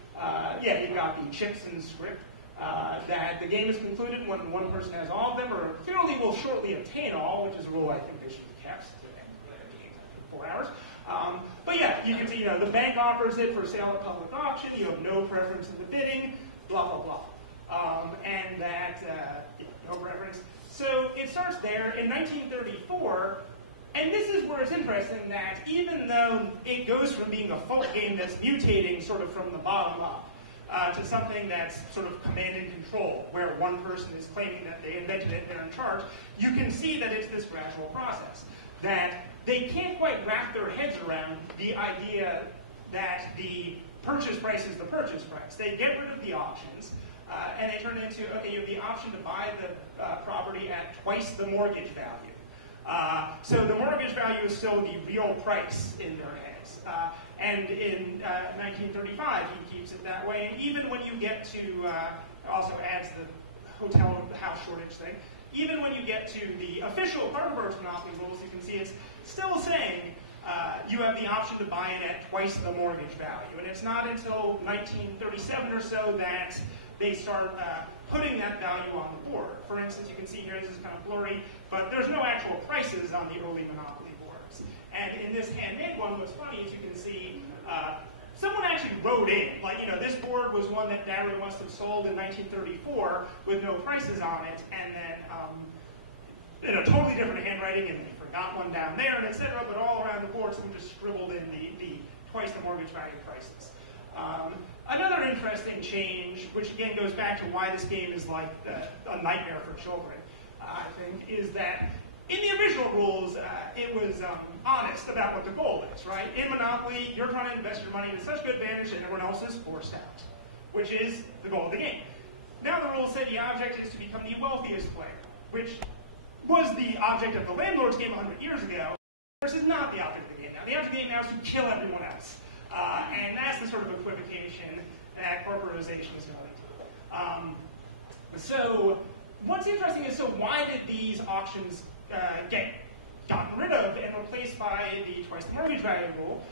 you've got the chips and script, that the game is concluded when one person has all of them, or clearly will shortly obtain all, which is a rule I think they should have kept to end the game after 4 hours. But yeah, you can see, you know, the bank offers it for sale at public auction, you have no preference in the bidding, blah, blah, blah. And that, no preference. So it starts there in 1934, and this is where it's interesting that even though it goes from being a folk game that's mutating sort of from the bottom up, to something that's sort of command and control, where one person is claiming that they invented it, they're in charge, you can see that it's this gradual process. That they can't quite wrap their heads around the idea that the purchase price is the purchase price. They get rid of the options, and they turn it into, okay, you have the option to buy the property at twice the mortgage value. So the mortgage value is still the real price in their heads. And in 1935, he keeps it that way. And even when you get to, also adds the hotel house shortage thing, even when you get to the official Harvard Monopoly rules, you can see it's still saying you have the option to buy it at twice the mortgage value. And it's not until 1937 or so that they start putting that value on the board. For instance, you can see here, this is kind of blurry, but there's no actual prices on the early Monopoly boards. And in this handmade one, what's funny is you can see someone actually wrote in, like, you know, this board was one that Darrow must have sold in 1934 with no prices on it, and then in a totally different handwriting, and they forgot one down there, and etc. But all around the board, someone just scribbled in the twice the mortgage value prices. Another interesting change, which again goes back to why this game is like a nightmare for children, I think, is that in the original rules, it was honest about what the goal is, right? In Monopoly, you're trying to invest your money to such good advantage that everyone else is forced out, which is the goal of the game. Now the rules say the object is to become the wealthiest player, which was the object of the Landlord's game 100 years ago. This is not the object of the game now. The object of the game now is to kill everyone else. And that's the sort of equivocation that corporatization is going to. So what's interesting is, so why did these auctions get gotten rid of and replaced by the twice the mortgage value rule,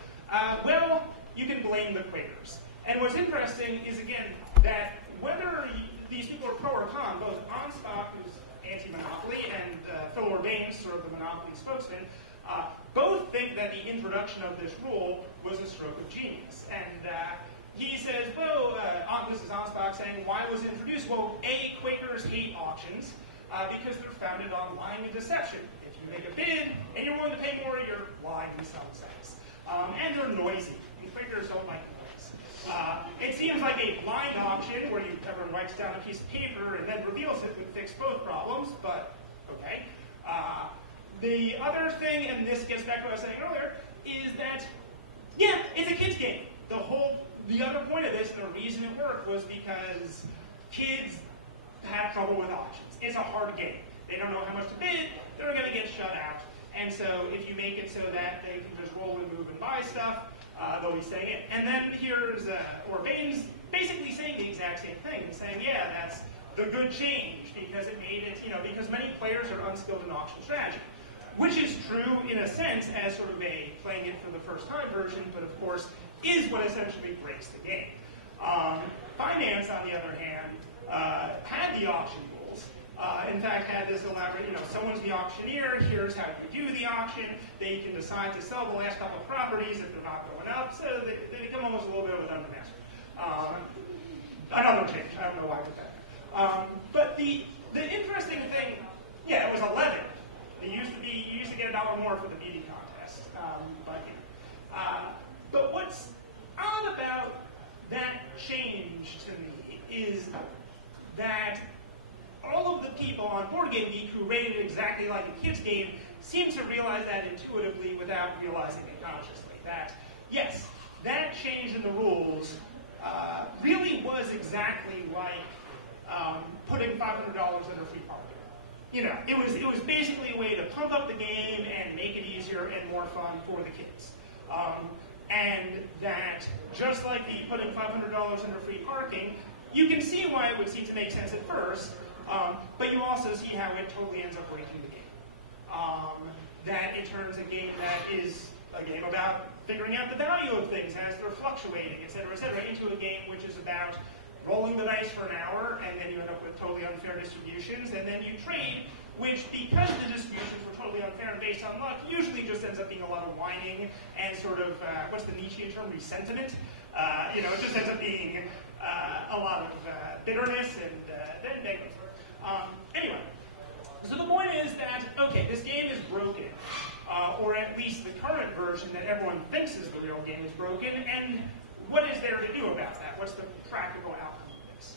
well, you can blame the Quakers. And what's interesting is, again, that whether these people are pro or con, both Onstock, who's anti-monopoly, and Phil Urbain, sort of the monopoly spokesman, both think that the introduction of this rule was a stroke of genius. And he says, well, this is Onstock saying, why was it introduced? Well, A, Quakers hate auctions because they're founded on lying and deception. If you make a bid and you're willing to pay more, you're lying and selling sex. And they're noisy. And Quakers don't like noise. It seems like a blind auction where everyone writes down a piece of paper and then reveals it would fix both problems, but okay. The other thing, and this gets back to what I was saying earlier, is that, yeah, it's a kid's game. The other point of this, and the reason it worked, was because kids have trouble with auctions. It's a hard game. They don't know how much to bid, they're going to get shut out. And so if you make it so that they can just roll and move and buy stuff, they'll be saying it. And then here's Urbain's basically saying the exact same thing, and saying, yeah, that's the good change, because it made it, because many players are unskilled in auction strategy. Which is true in a sense as sort of a playing it for the first time version, but of course is what essentially breaks the game. Finance, on the other hand, had the auction rules. In fact, had this elaborate, someone's the auctioneer, here's how you do the auction, they can decide to sell the last couple of properties if they're not going up, so they become almost a little bit of a dungeon master. Another change, I don't know why I did that. But the interesting thing, yeah, it was 11. You used to get $1 more for the beauty contest, but what's odd about that change to me is that all of the people on Board Game Geek who rated it exactly like a kid's game seem to realize that intuitively without realizing it consciously. That, yes, that change in the rules really was exactly like putting $500 under free parking. It was basically a way to pump up the game and make it easier and more fun for the kids. And that, just like the putting $500 under free parking, you can see why it would seem to make sense at first, but you also see how it totally ends up breaking the game. That it turns a game that is a game about figuring out the value of things as they're fluctuating, et cetera, into a game which is about rolling the dice for an hour, and then you end up with totally unfair distributions, and then you trade, which, because the distributions were totally unfair and based on luck, usually just ends up being a lot of whining and sort of, what's the Nietzschean term, resentment? It just ends up being a lot of bitterness and then negatives. Anyway, so the point is that, okay, this game is broken, or at least the current version that everyone thinks is the real game is broken, and what is there to do about that? What's the practical outcome of this?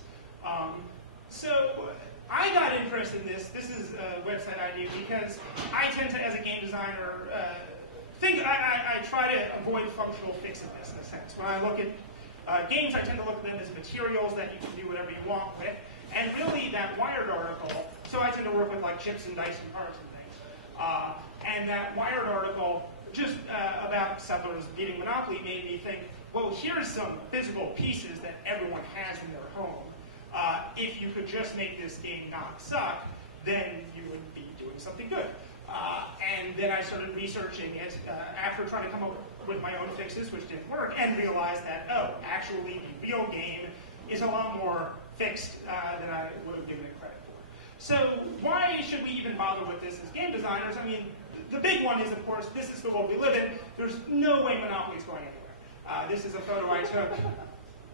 So I got interested in this. This is a website idea because I tend to, as a game designer, I try to avoid functional fixedness in a sense. When I look at games, I tend to look at them as materials that you can do whatever you want with. And really, that Wired article, so I tend to work with like chips and dice and cards and things. And that Wired article, just about settlers beating Monopoly, made me think, well, here's some physical pieces that everyone has in their home. If you could just make this game not suck, then you would be doing something good. And then I started researching it after trying to come up with my own fixes, which didn't work, and realized that, actually the real game is a lot more fixed than I would have given it credit for. So why should we even bother with this as game designers? I mean, the big one is, of course, this is the world we live in. There's no way Monopoly is going anywhere. This is a photo I took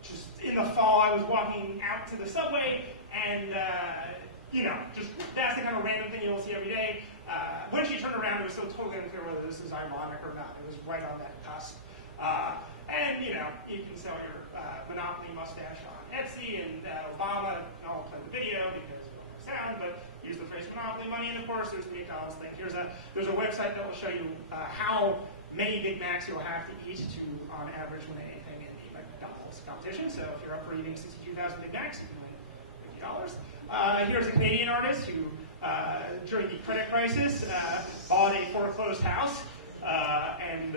just in the fall. I was walking out to the subway, and just that's the kind of random thing you'll see every day. When she turned around, it was still totally unclear whether this is ironic or not. It was right on that cusp. And you can sell your Monopoly mustache on Etsy, and Obama, and I'll play the video because we don't have sound, but use the phrase Monopoly money, and of course there's the McDonald's thing. There's a website that will show you how many Big Macs you'll have to eat to, on average, win anything in the McDonald's competition. So if you're up for eating 62,000 Big Macs, you can win $50. Here's a Canadian artist who, during the credit crisis, bought a foreclosed house, and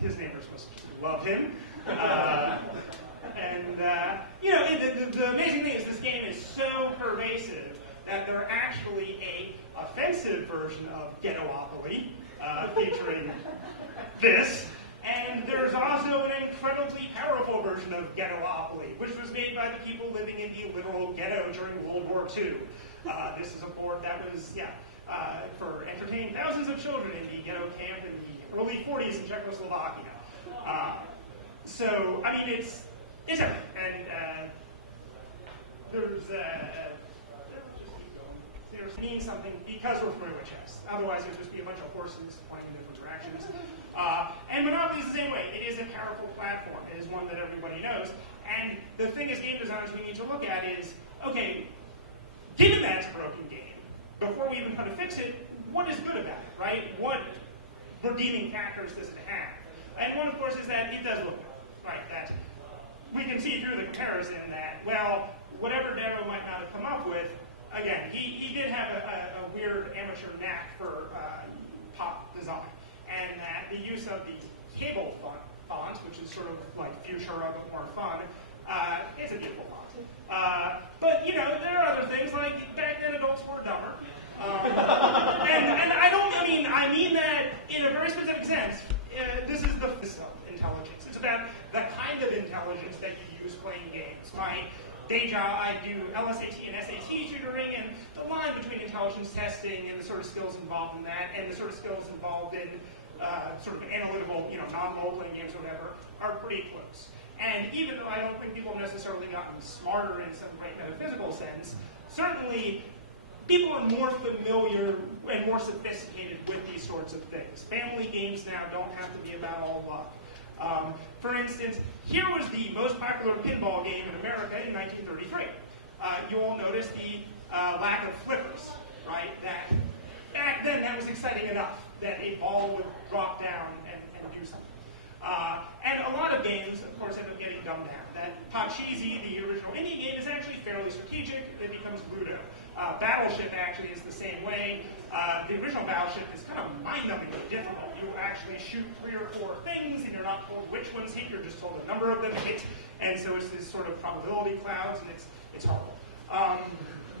his neighbors must love him. The amazing thing is this game is so pervasive that they're actually a offensive version of Ghettopoly, featuring this. And there's also an incredibly powerful version of Ghettopoly, which was made by the people living in the literal ghetto during World War II. This is a board that was, for entertaining thousands of children in the ghetto camp in the early 40s in Czechoslovakia. So, I mean, it's everything. And there's means something because we're familiar with chess. Otherwise, there'd just be a bunch of horses playing different directions. And Monopoly is the same way. It is a powerful platform. It is one that everybody knows. And the thing as game designers we need to look at is, okay, given that it's a broken game, before we even try to fix it, what is good about it, right? What redeeming factors does it have? And one, of course, is that it does look good, right? That we can see through the comparison that, well, whatever Darrow might not have come up with, again, he did have a weird amateur knack for pop design, and that the use of the cable font, which is sort of like Futura but more fun, is a beautiful font. But, you know, there are other things, like back then adults were dumber. And I mean that in a very specific sense. This is the intelligence. It's about the kind of intelligence that you use playing games. My day job, I do LSAT and SAT tutoring, and the line between intelligence testing and the sort of skills involved in that, and the sort of skills involved in sort of analytical, non-role-playing games or whatever, are pretty close. And even though I don't think people have necessarily gotten smarter in some great metaphysical sense, certainly people are more familiar and more sophisticated with these sorts of things. Family games now don't have to be about all luck. For instance, here was the most popular pinball game in America in 1933. You will notice the lack of flippers, right? That back then that was exciting enough that a ball would drop down and do something. And a lot of games, of course, end up getting dumbed down. That Pachisi, the original indie game, is actually fairly strategic. It becomes Ludo. Battleship actually is the same way. The original Battleship is kind of mind-numbingly difficult. You actually shoot 3 or 4 things, and you're not told which ones hit. You're just told a number of them hit. And so it's this sort of probability clouds, and it's horrible.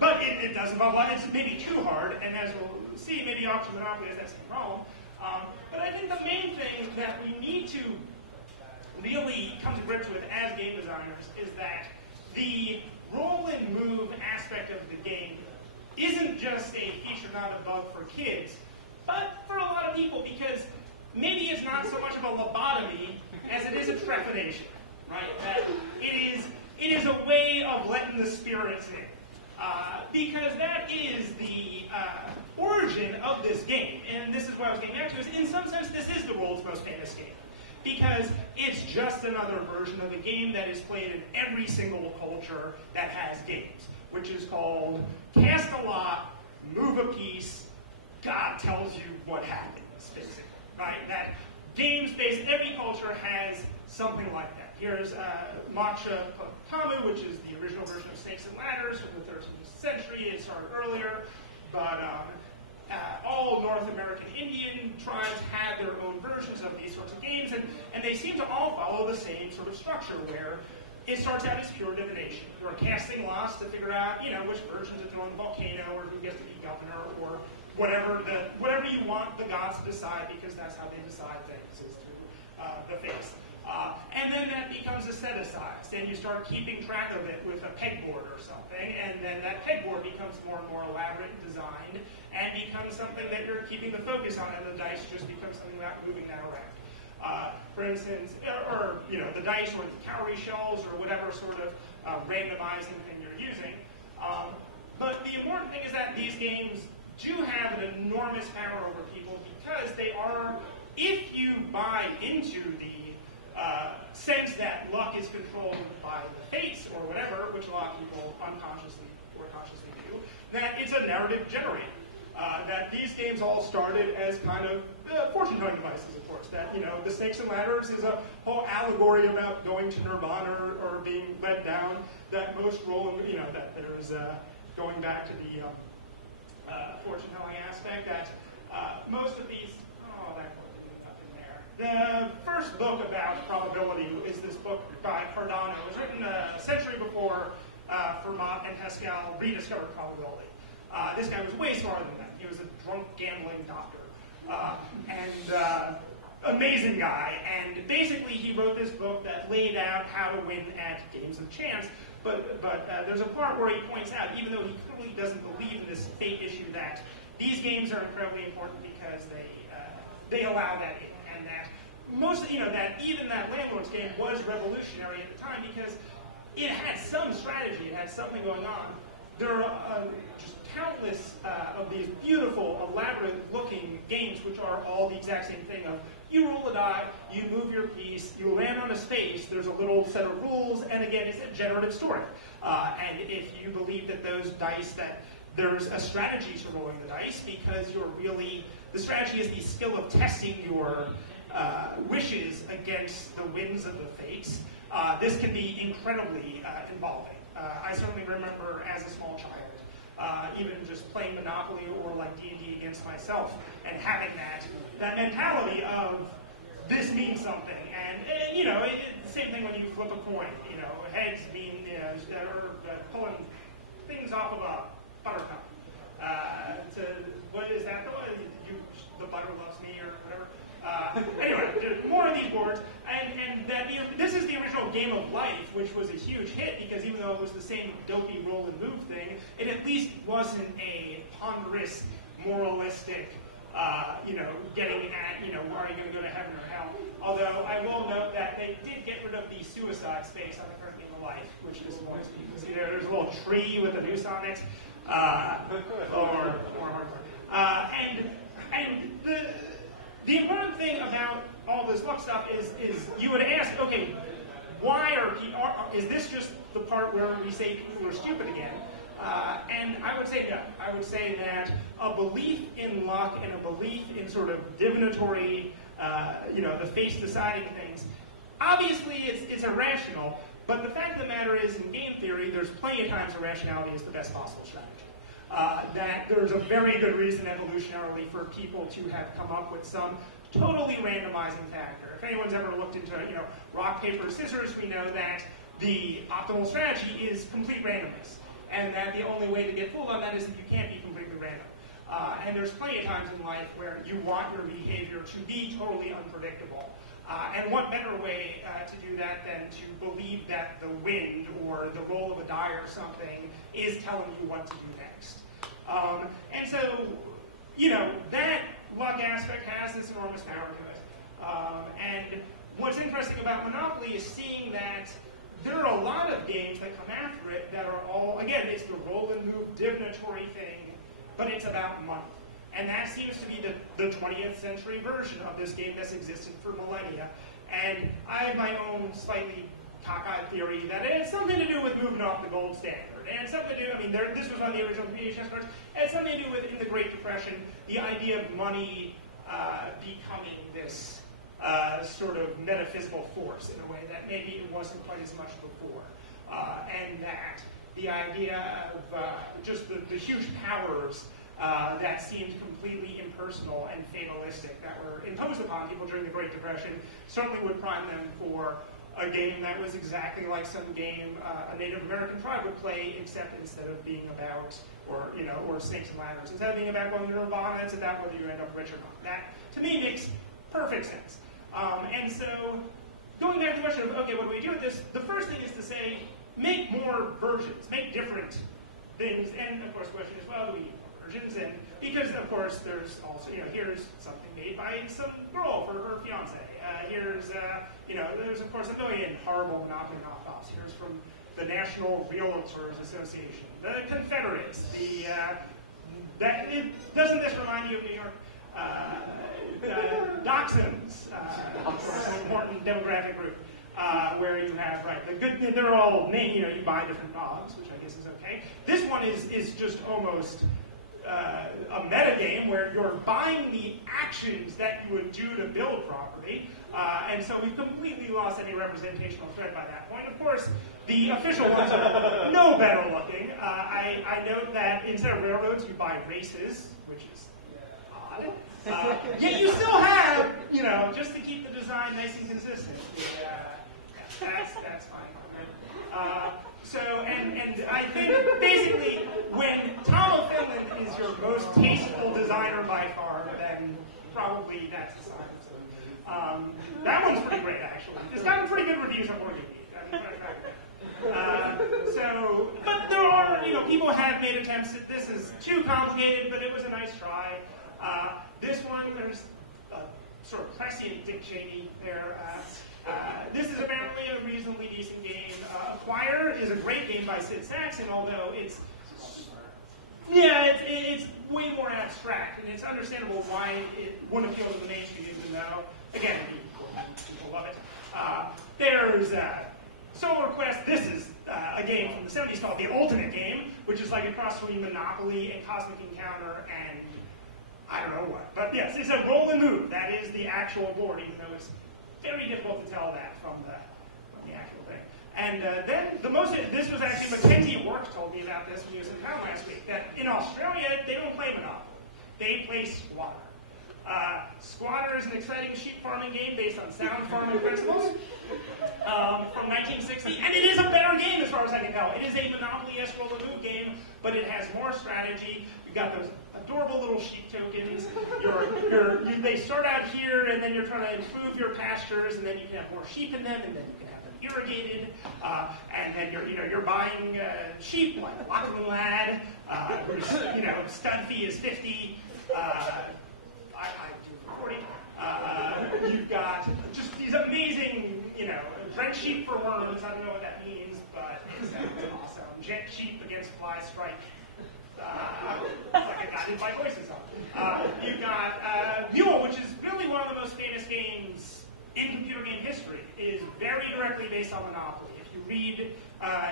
But it does involve a lot. It's maybe too hard, and as we'll see, maybe Auction Monopoly has that same problem. But I think the main thing that we need to really come to grips with as game designers is that the roll and move aspect of the game isn't just a feature, not a bug for kids, but for a lot of people, because maybe it's not so much of a lobotomy as it is a trepidation, right? That it is a way of letting the spirits in. Because that is the origin of this game, and this is what I was getting back to, is in some sense this is the world's most famous game. Because it's just another version of a game that is played in every single culture that has games, which is called cast a lot, move a piece, God tells you what happens, basically, right? That games-based, every culture has something like that. Here's Matcha Patamu, which is the original version of Snakes and Ladders from the 13th century. It started earlier, but all North American Indian tribes had their own versions of these sorts of games, and they seem to all follow the same sort of structure, where it starts out as pure divination. You're casting lots to figure out, which versions are thrown in the volcano, or who gets to be governor, or whatever you want the gods to decide, because that's how they decide things, is through the face. And then that becomes aestheticized, and you start keeping track of it with a pegboard or something, and then that pegboard becomes more and more elaborate and designed, and becomes something that you're keeping the focus on, and the dice just becomes something about moving that around. For instance, or the dice or the cowrie shells or whatever sort of randomizing thing you're using. But the important thing is that these games do have an enormous power over people, because they are, if you buy into the sense that luck is controlled by the fates or whatever, which a lot of people unconsciously or consciously do, that it's a narrative generator. That these games all started as kind of fortune-telling devices, of course. That, the Snakes and Ladders is a whole allegory about going to Nirvana or being led down. That most role, that there is going back to the fortune-telling aspect. That most of these, the first book about probability is this book by Cardano. It was written a century before Fermat and Pascal rediscovered probability. This guy was way smarter than that. He was a drunk gambling doctor. Amazing guy. And basically, he wrote this book that laid out how to win at games of chance. But there's a part where he points out, even though he clearly doesn't believe in this fate issue, that these games are incredibly important because they allow that in, and that that even that Landlord's game was revolutionary at the time because it had some strategy, it had something going on. There are just countless of these beautiful, elaborate-looking games which are all the exact same thing of you roll a die, you move your piece, you land on a space, there's a little set of rules, and again, it's a generative story. And if you believe that those dice, that there's a strategy to rolling the dice because the strategy is the skill of testing your wishes against the winds of the fates. This can be incredibly involving. I certainly remember as a small child, even just playing Monopoly or like D&D against myself, and having that mentality of this means something. And it's the same thing when you flip a coin. Heads mean they're pulling things off of a buttercup. What is that? The butter loves me or whatever. Anyway, there's more of these boards, and that this is the original Game of Life, which was a huge hit because even though it was the same dopey roll and move thing, it at least wasn't a ponderous, moralistic, getting at, are you going to go to heaven or hell? Although I will note that they did get rid of the suicide space on the current Game of Life, which disappoints me because there's a little tree with a noose on it, or hardcore. And the important thing about all this luck stuff is you would ask, okay, why is this just the part where we say people are stupid again? And I would say no. I would say that a belief in luck and a belief in sort of divinatory, the face deciding things, obviously it's irrational, but the fact of the matter is, in game theory, there's plenty of times irrationality is the best possible strategy. That there's a very good reason evolutionarily for people to have come up with some totally randomizing factor. If anyone's ever looked into, rock, paper, scissors, we know that the optimal strategy is complete randomness. And that the only way to get fooled on that is that you can't be completely random. And there's plenty of times in life where you want your behavior to be totally unpredictable. And what better way to do that than to believe that the wind or the roll of a die or something is telling you what to do next. And so, that luck aspect has this enormous power to it. And what's interesting about Monopoly is seeing that there are a lot of games that come after it that are all, again, it's the roll and move divinatory thing, but it's about money. And that seems to be the 20th century version of this game that's existed for millennia. And I have my own slightly cockeyed theory that it has something to do with moving off the gold standard. And something to do, this was on the original community chess cards, it had something to do with, in the Great Depression, the idea of money becoming this sort of metaphysical force in a way that maybe it wasn't quite as much before. And that the idea of just the huge powers that seemed completely impersonal and fatalistic that were imposed upon people during the Great Depression certainly would prime them for a game that was exactly like some game a Native American tribe would play, except instead of being about, or snakes and ladders, instead of being about going to Nirvana, it's about whether you end up rich or not. That, to me, makes perfect sense. And so, going back to the question of, okay, what do we do with this? The first thing is to say, make more versions, make different things. And, of course, the question is, well, do we need more versions? And because, of course, there's also, here's something made by some girl for her fiance. There's, of course, a million horrible Monopoly knockoffs. Here's from the National Realtors Association, the Confederates, doesn't this remind you of New York? Dachshunds, an important demographic group, where you have, they're all named, you buy different dogs, which I guess is okay. This one is just almost a metagame where you're buying the actions that you would do to build property, and so we've completely lost any representational thread by that point. Of course, the official ones are no better looking. I note that instead of railroads, you buy races, which is odd. Yet you still have, just to keep the design nice and consistent. That's fine. And I think basically when Tom of Finland is your most tasteful designer by far, then probably that's the size. That one's pretty great, actually. It's gotten pretty good reviews on Board Game Geek. But there are, people have made attempts. This is too complicated, but it was a nice try. This one, there's a sort of prescient Dick Cheney there. This is apparently a reasonably decent game. Acquire is a great game by Sid Saxon, although it's way more abstract, and it's understandable why it wouldn't appeal to the mainstream, even though, again, people love it. There's Solar Quest. This is a game from the 70s called The Ultimate Game, which is like a cross between Monopoly and Cosmic Encounter and I don't know what. But yes, it's a roll and move. That is the actual board, even though it's very difficult to tell that from the actual thing. And then this was actually Mackenzie Work told me about this when he was in town last week, that in Australia, they don't play Monopoly. They play Squatter. Squatter is an exciting sheep farming game based on sound farming principles from 1960, and it is a better game as far as I can tell. It is a Monopoly-esque roll and move game, but it has more strategy. You've got those adorable little sheep tokens. They start out here, and then you're trying to improve your pastures, and then you can have more sheep in them, and then you can have them irrigated, and then you're buying sheep like Lachlan Lad, whose stud fee is 50. I do for 40. You've got just these amazing, red sheep for worms. I don't know what that means, but it sounds awesome. Jet sheep against fly strike. Like I got in my voices on. You've got Mule, which is really one of the most famous games in computer game history. It is very directly based on Monopoly. If you read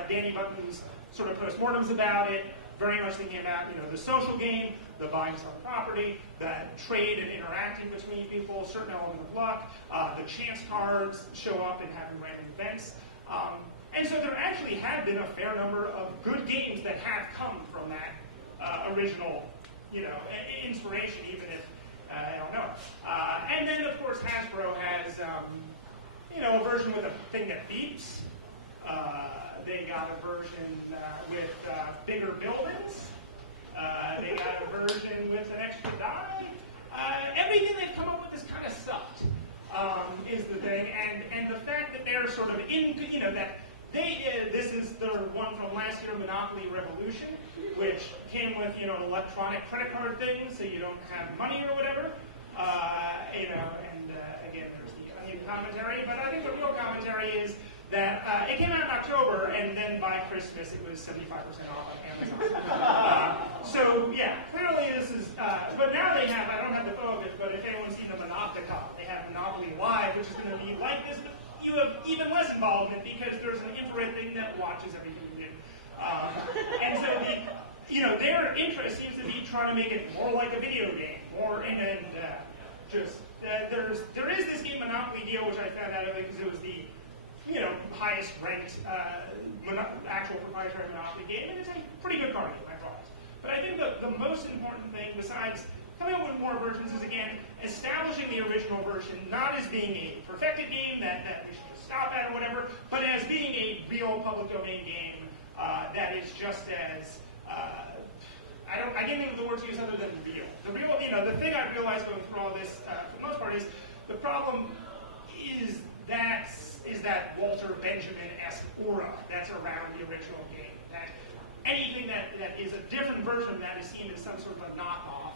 Danny Button's sort of postmortems about it, very much thinking about the social game, the buying selling property, the trade and interacting between people, certain element of luck, the chance cards show up and having random events. And so there actually have been a fair number of good games that have come from that original, inspiration, even if I don't know it. And then, of course, Hasbro has, a version with a thing that beeps. They got a version with bigger buildings. They got a version with an extra die. Everything they've come up with is kind of sucked, is the thing. And the fact that they're sort of that this is the one from last year, Monopoly Revolution, which came with, an electronic credit card thing, so you don't have money or whatever. Again, there's the onion commentary, but I think the real commentary is that it came out in October, and then by Christmas it was 75% off on Amazon. So yeah, clearly this is, but now they have, I don't have the photo of it, but if anyone's seen the Monoptica, they have Monopoly Live, which is going to be like this, but you have even less involvement because there's an infrared thing that watches everything you do. And so their interest seems to be trying to make it more like a video game, there is this game Monopoly Deal, which I found out of it because it was the highest ranked actual proprietary Monopoly game, and it's a pretty good card game, I thought. But I think the most important thing, besides coming up with more versions, is again establishing the original version not as being a perfected game that we should just stop at or whatever, but as being a real public domain game that is just as I can't think of the words to use other than real. The thing I realized going through all this, for the most part, is the problem is that Walter Benjamin-esque aura that's around the original game. That anything that is a different version of that is seen as some sort of a knockoff.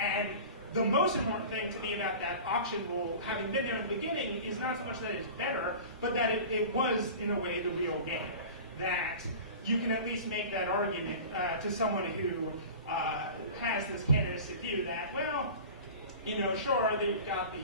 And the most important thing to me about that auction rule, having been there in the beginning, is not so much that it's better, but that it was, in a way, the real game. That you can at least make that argument to someone who has this canonistic view that, well, sure, they've got the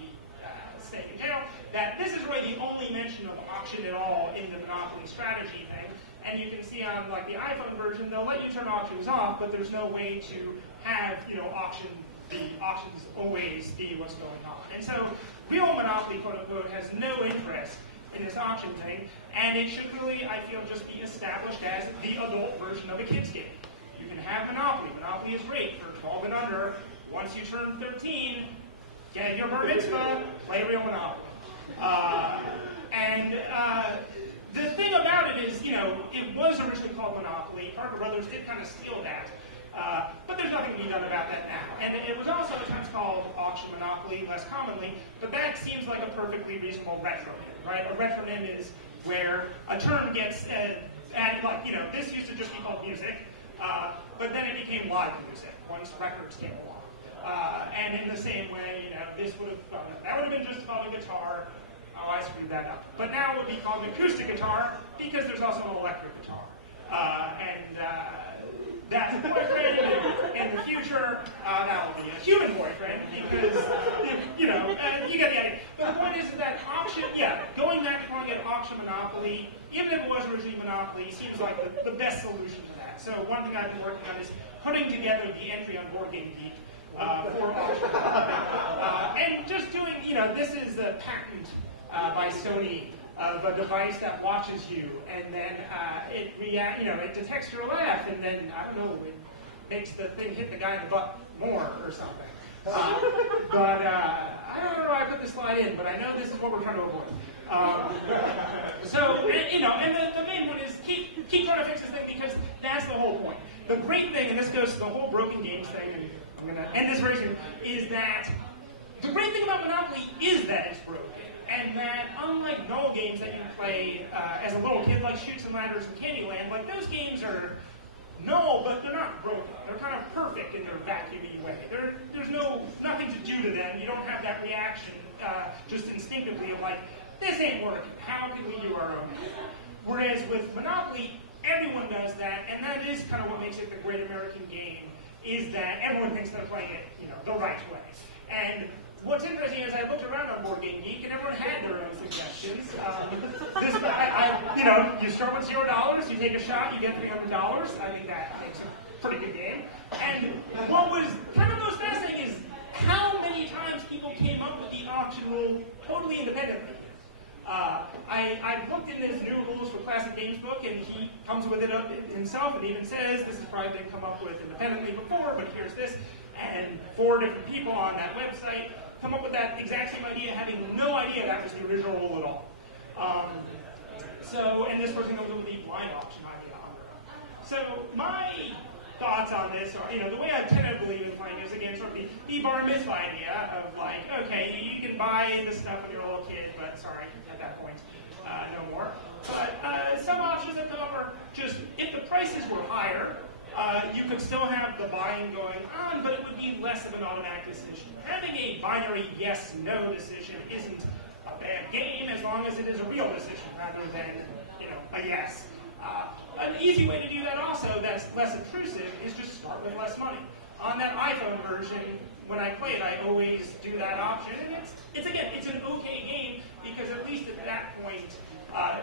snake and tail, that this is really the only mention of auction at all in the Monopoly strategy thing. And you can see on the iPhone version, they'll let you turn auctions off, but there's no way to have the auctions always be what's going on. And so real Monopoly, quote unquote, has no interest in this auction thing, and it should really, I feel, just be established as the adult version of a kid's game. You can have Monopoly. Monopoly is great for 12 and under. Once you turn 13, get your bar mitzvah, play real Monopoly. The thing about it is, it was originally called Monopoly. Parker Brothers did kind of steal that. But there's nothing to be done about that now. And it was also sometimes called auction monopoly, less commonly, but that seems like a perfectly reasonable retronym, right? A retronym is where a term gets added, like, this used to just be called music, but then it became live music once records came along. And in the same way, that would have been just called a guitar. Oh, I screwed that up. But now it would be called an acoustic guitar because there's also an electric guitar. That's a boyfriend, and in the future, that will be a human boyfriend because, you get the idea. But the point is that auction, going back to calling it auction monopoly, even if it was originally monopoly, seems like the best solution to that. So one thing I've been working on is putting together the entry on Board Game Geek for auction monopoly. And just doing, this is a patent by Sony of a device that watches you, and then it detects your laugh, and then, I don't know, it makes the thing hit the guy in the butt more or something. I don't know why I put this slide in, but I know this is what we're trying to avoid. And the main one is keep trying to fix this thing because that's the whole point. The great thing, and this goes to the whole broken games thing, and I'm going to end this very soon, is that the great thing about Monopoly is that it's broken. And that, unlike null games that you play as a little kid, like Chutes and Ladders and Candyland, like those games are null, but they're not broken. They're kind of perfect in their vacuumy way. There's nothing to do to them. You don't have that reaction just instinctively of like, this ain't working. How can we do our own? Whereas with Monopoly, everyone does that, and that is kind of what makes it the great American game, is that everyone thinks they're playing it, the right way. And what's interesting is I looked around on Board Game Geek, and everyone had their own suggestions. You start with $0, you take a shot, you get $300. I think that makes a pretty good game. And what was kind of most fascinating is how many times people came up with the auction rule totally independently. I looked in his new rules for classic games book, and he comes with it up himself, and even says this has probably been come up with independently before, but here's this. And 4 different people on that website come up with that exact same idea, having no idea that was the original rule at all. And this person comes up with the blind auction idea on their own. So my thoughts on this are, the way I tend to believe in playing is, again, sort of the bar mitzvah idea of like, okay, you can buy this stuff when you're a little kid, but sorry, at that point, no more. But some options that come up are just, if the prices were higher, you could still have the buying going on, but it would be less of an automatic decision. Having a binary yes-no decision isn't a bad game as long as it is a real decision rather than, a yes. An easy way to do that also that's less intrusive is just start with less money. On that iPhone version, when I play it, I always do that option, and it's an okay game because at least at that point,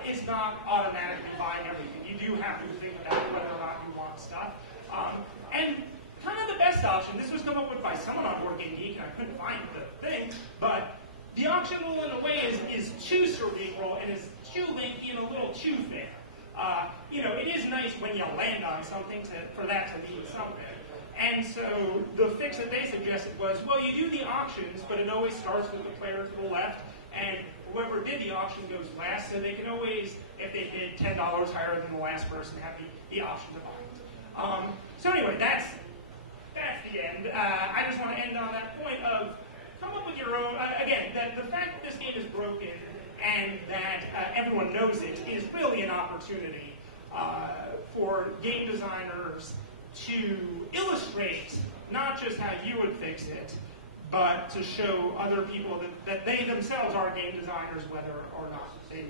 it's not automatically buying everything. You do have to think about whether or not you want stuff. And kind of the best option, this was come up with by someone on Board Game Geek, and I couldn't find the thing, but the auction rule in a way is too cerebral and is too lengthy and a little too fair. It is nice when you land on something for that to mean something. And so the fix that they suggested was, well, you do the auctions, but it always starts with the player to the left, and whoever did the auction goes last, so they can always, if they bid $10 higher than the last person, have the option to buy it. So anyway, that's the end. I just want to end on that point of come up with your own, again, that the fact that this game is broken and that everyone knows it is really an opportunity for game designers to illustrate not just how you would fix it, but to show other people that they themselves are game designers, whether or not they do.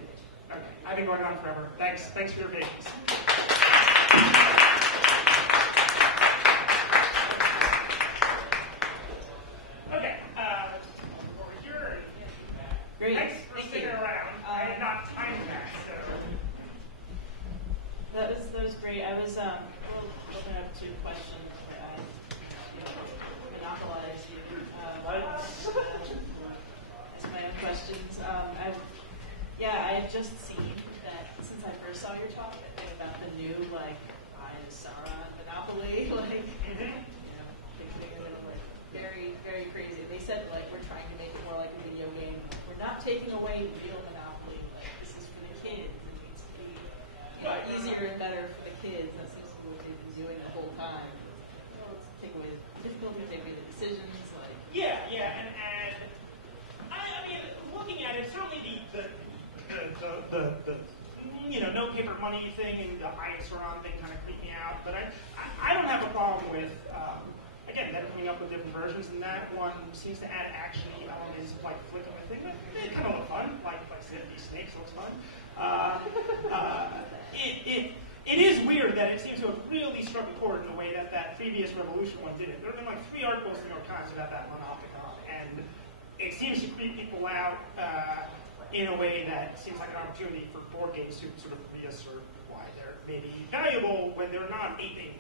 Okay, I've been going on forever. Thanks for your patience. Okay, over here. Great. Thanks for sticking around. I had not timed that, so. That was great. I was open up to questions where I monopolized you. Ask my own questions. I've just seen that since I first saw your talk about the new buy the Sauron Monopoly, fixing it very, very crazy. They said we're trying to make it more like a video game. We're not taking away real Monopoly. This is for the kids. It needs to be easier and better for the kids. That seems to be what they've been doing the whole time. people who make the decisions? Like, yeah, and I mean, looking at it, certainly the no paper money thing and the highest on thing kind of creep me out. But I don't have a problem with again them coming up with different versions, and that one seems to add action elements like flicking the thing. They kind of look fun, like these snakes looks fun. It is weird that it seems to have really struck a chord in the way that previous Revolution one did it. There have been like 3 articles in the New York Times about that Monopticon, and it seems to creep people out in a way that seems like an opportunity for board games to sort of reassert why they're maybe valuable when they're not aping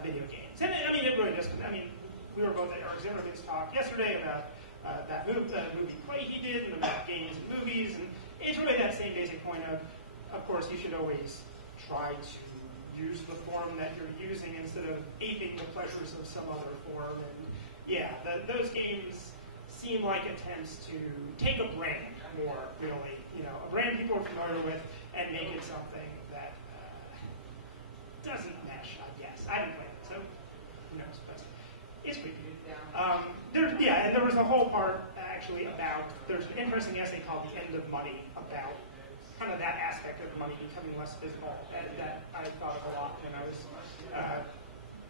video games. And I mean, it really does. I mean, we were both at Eric Zimmerman's talk yesterday about that movie play he did and about games and movies, and it's really that same basic point of course, you should always try to use the form that you're using instead of aping the pleasures of some other form. And yeah, those games seem like attempts to take a brand more, really, a brand people are familiar with, and make it something that doesn't mesh, I guess. I haven't played it, so who knows, but it's pretty good. There was a whole part, actually, about, there's an interesting essay called The End of Money, about kind of that aspect of money becoming less physical, and that I thought of a lot when I was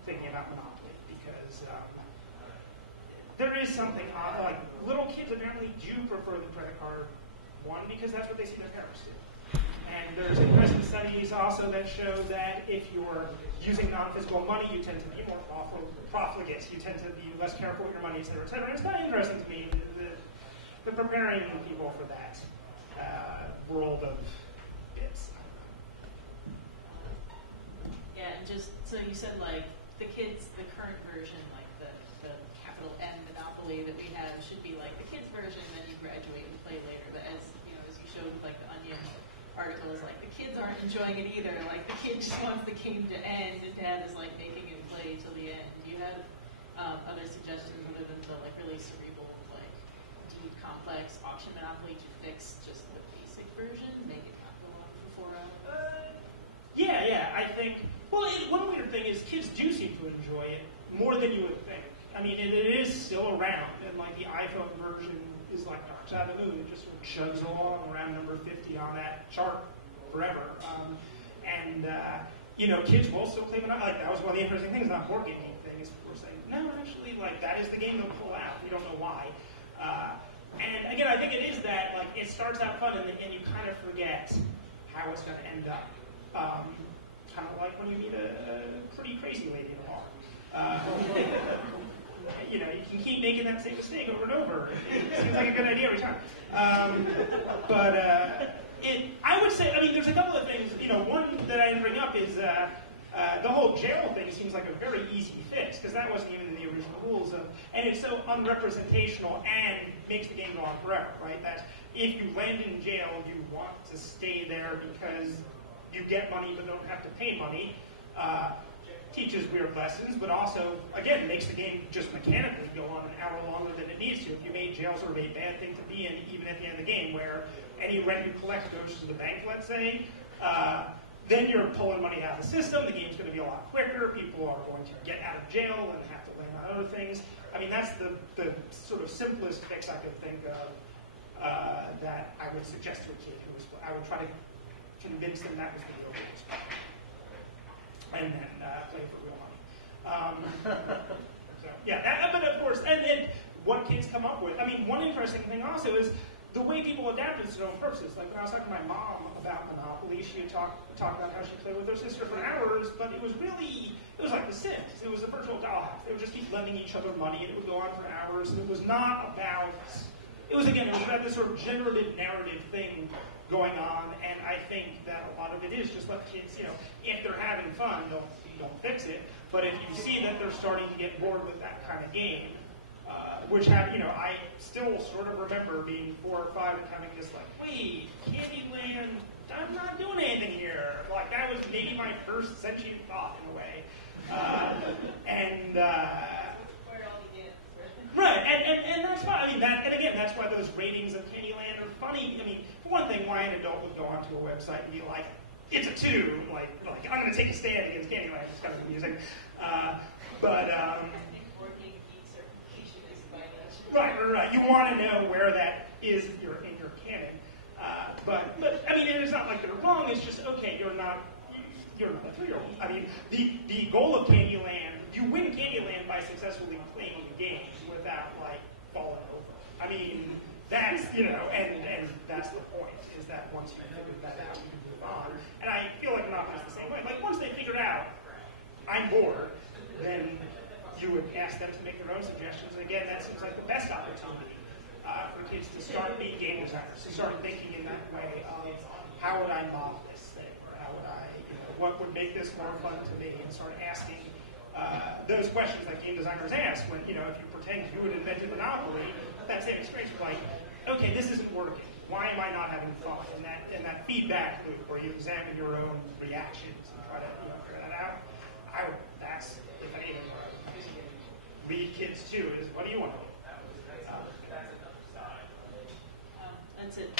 thinking about Monopoly, because there is something odd, like little kids apparently do prefer the credit card, one, because that's what they see their parents do. And there's interesting studies also that show that if you're using non-physical money, you tend to be more profligate, you tend to be less careful with your money, et cetera, et cetera. And it's kind of interesting to me, the preparing people for that world of bits. yeah, and just, so you said like, the kids, the current version, like the capital M Monopoly that we have should be like the kids version, then you graduate and play later. But as you showed with like the Onion article, is like the kids aren't enjoying it either. Like the kid just wants the game to end, and dad is like making him play till the end. Do you have other suggestions other than the like really cerebral, like deep, complex auction Monopoly to fix just the basic version, make it not go on for 4 hours? Yeah, I think, well, one weird thing is kids do seem to enjoy it more than you would think. I mean, it is still around, and like the iPhone version is like knocks out of the moon. It just sort of chugs along around number 50 on that chart forever. Kids will still play Monopoly. Like, that was one of the interesting things about board gaming thing is people were saying, no, actually, like, that is the game they'll pull out. We don't know why. And again, I think it is that, like, it starts out fun, and you kind of forget how it's going to end up. Kind of like when you meet a pretty crazy lady in a bar. You can keep making that same mistake over and over. It seems like a good idea every time. I would say, I mean, there's a couple of things. One that I didn't bring up is the whole jail thing seems like a very easy fix, because that wasn't even in the original rules and it's so unrepresentational and makes the game go on forever, right? That if you land in jail, you want to stay there because you get money but don't have to pay money. Teaches weird lessons, but also, again, makes the game just mechanically go on an hour longer than it needs to. If you made jail sort of a bad thing to be in, even at the end of the game, where any rent you collect goes to the bank, let's say, then you're pulling money out of the system, the game's going to be a lot quicker, people are going to get out of jail and have to land on other things. I mean, that's the sort of simplest fix I could think of that I would suggest to a kid who was, I would try to convince them that was video games. And then play for real money. But of course, and then what kids come up with. I mean, one interesting thing also is the way people adapt it to their own purposes. Like when I was talking to my mom about Monopoly, she would talk about how she played with her sister for hours, but it was like The Sims. It was a virtual dollhouse. They would just keep lending each other money, and it would go on for hours, and it was not about, it was about this sort of generative narrative thing going on, and I think that a lot of it is just let kids, if they're having fun, don't fix it. But if you see that they're starting to get bored with that kind of game, I still sort of remember being 4 or 5 and having this like, wait, Candyland, I'm not doing anything here. Like that was maybe my first sentient thought in a way, Right, and that's why, I mean, and again, that's why those ratings of Candyland are funny. I mean, for one thing, why an adult would go onto a website and be like, it's a 2, like I'm going to take a stand against Candyland. It's kind of amusing. Right. You want to know where that is in your canon. But I mean, it's not like they're wrong. It's just, okay, you're not a 3-year-old. I mean, the goal of Candyland, you win Candyland by successfully playing the game without, like, falling over. I mean, that's, and that's the point, is that once you figure that out, you can move on. And I feel like Monopoly's the same way. Like, once they figured out, I'm bored, then you would ask them to make their own suggestions. And again, that seems like the best opportunity for kids to start being game designers, to start thinking in that way of, how would I model this thing? Or how would I, what would make this more fun to me? And start asking those questions that game designers ask when, if you pretend you had invented Monopoly, that same experience of like, okay, this isn't working. Why am I not having fun? And that feedback loop where you examine your own reactions and try to figure that out. That's, if anything, lead kids too, is what do you want to do? That's it.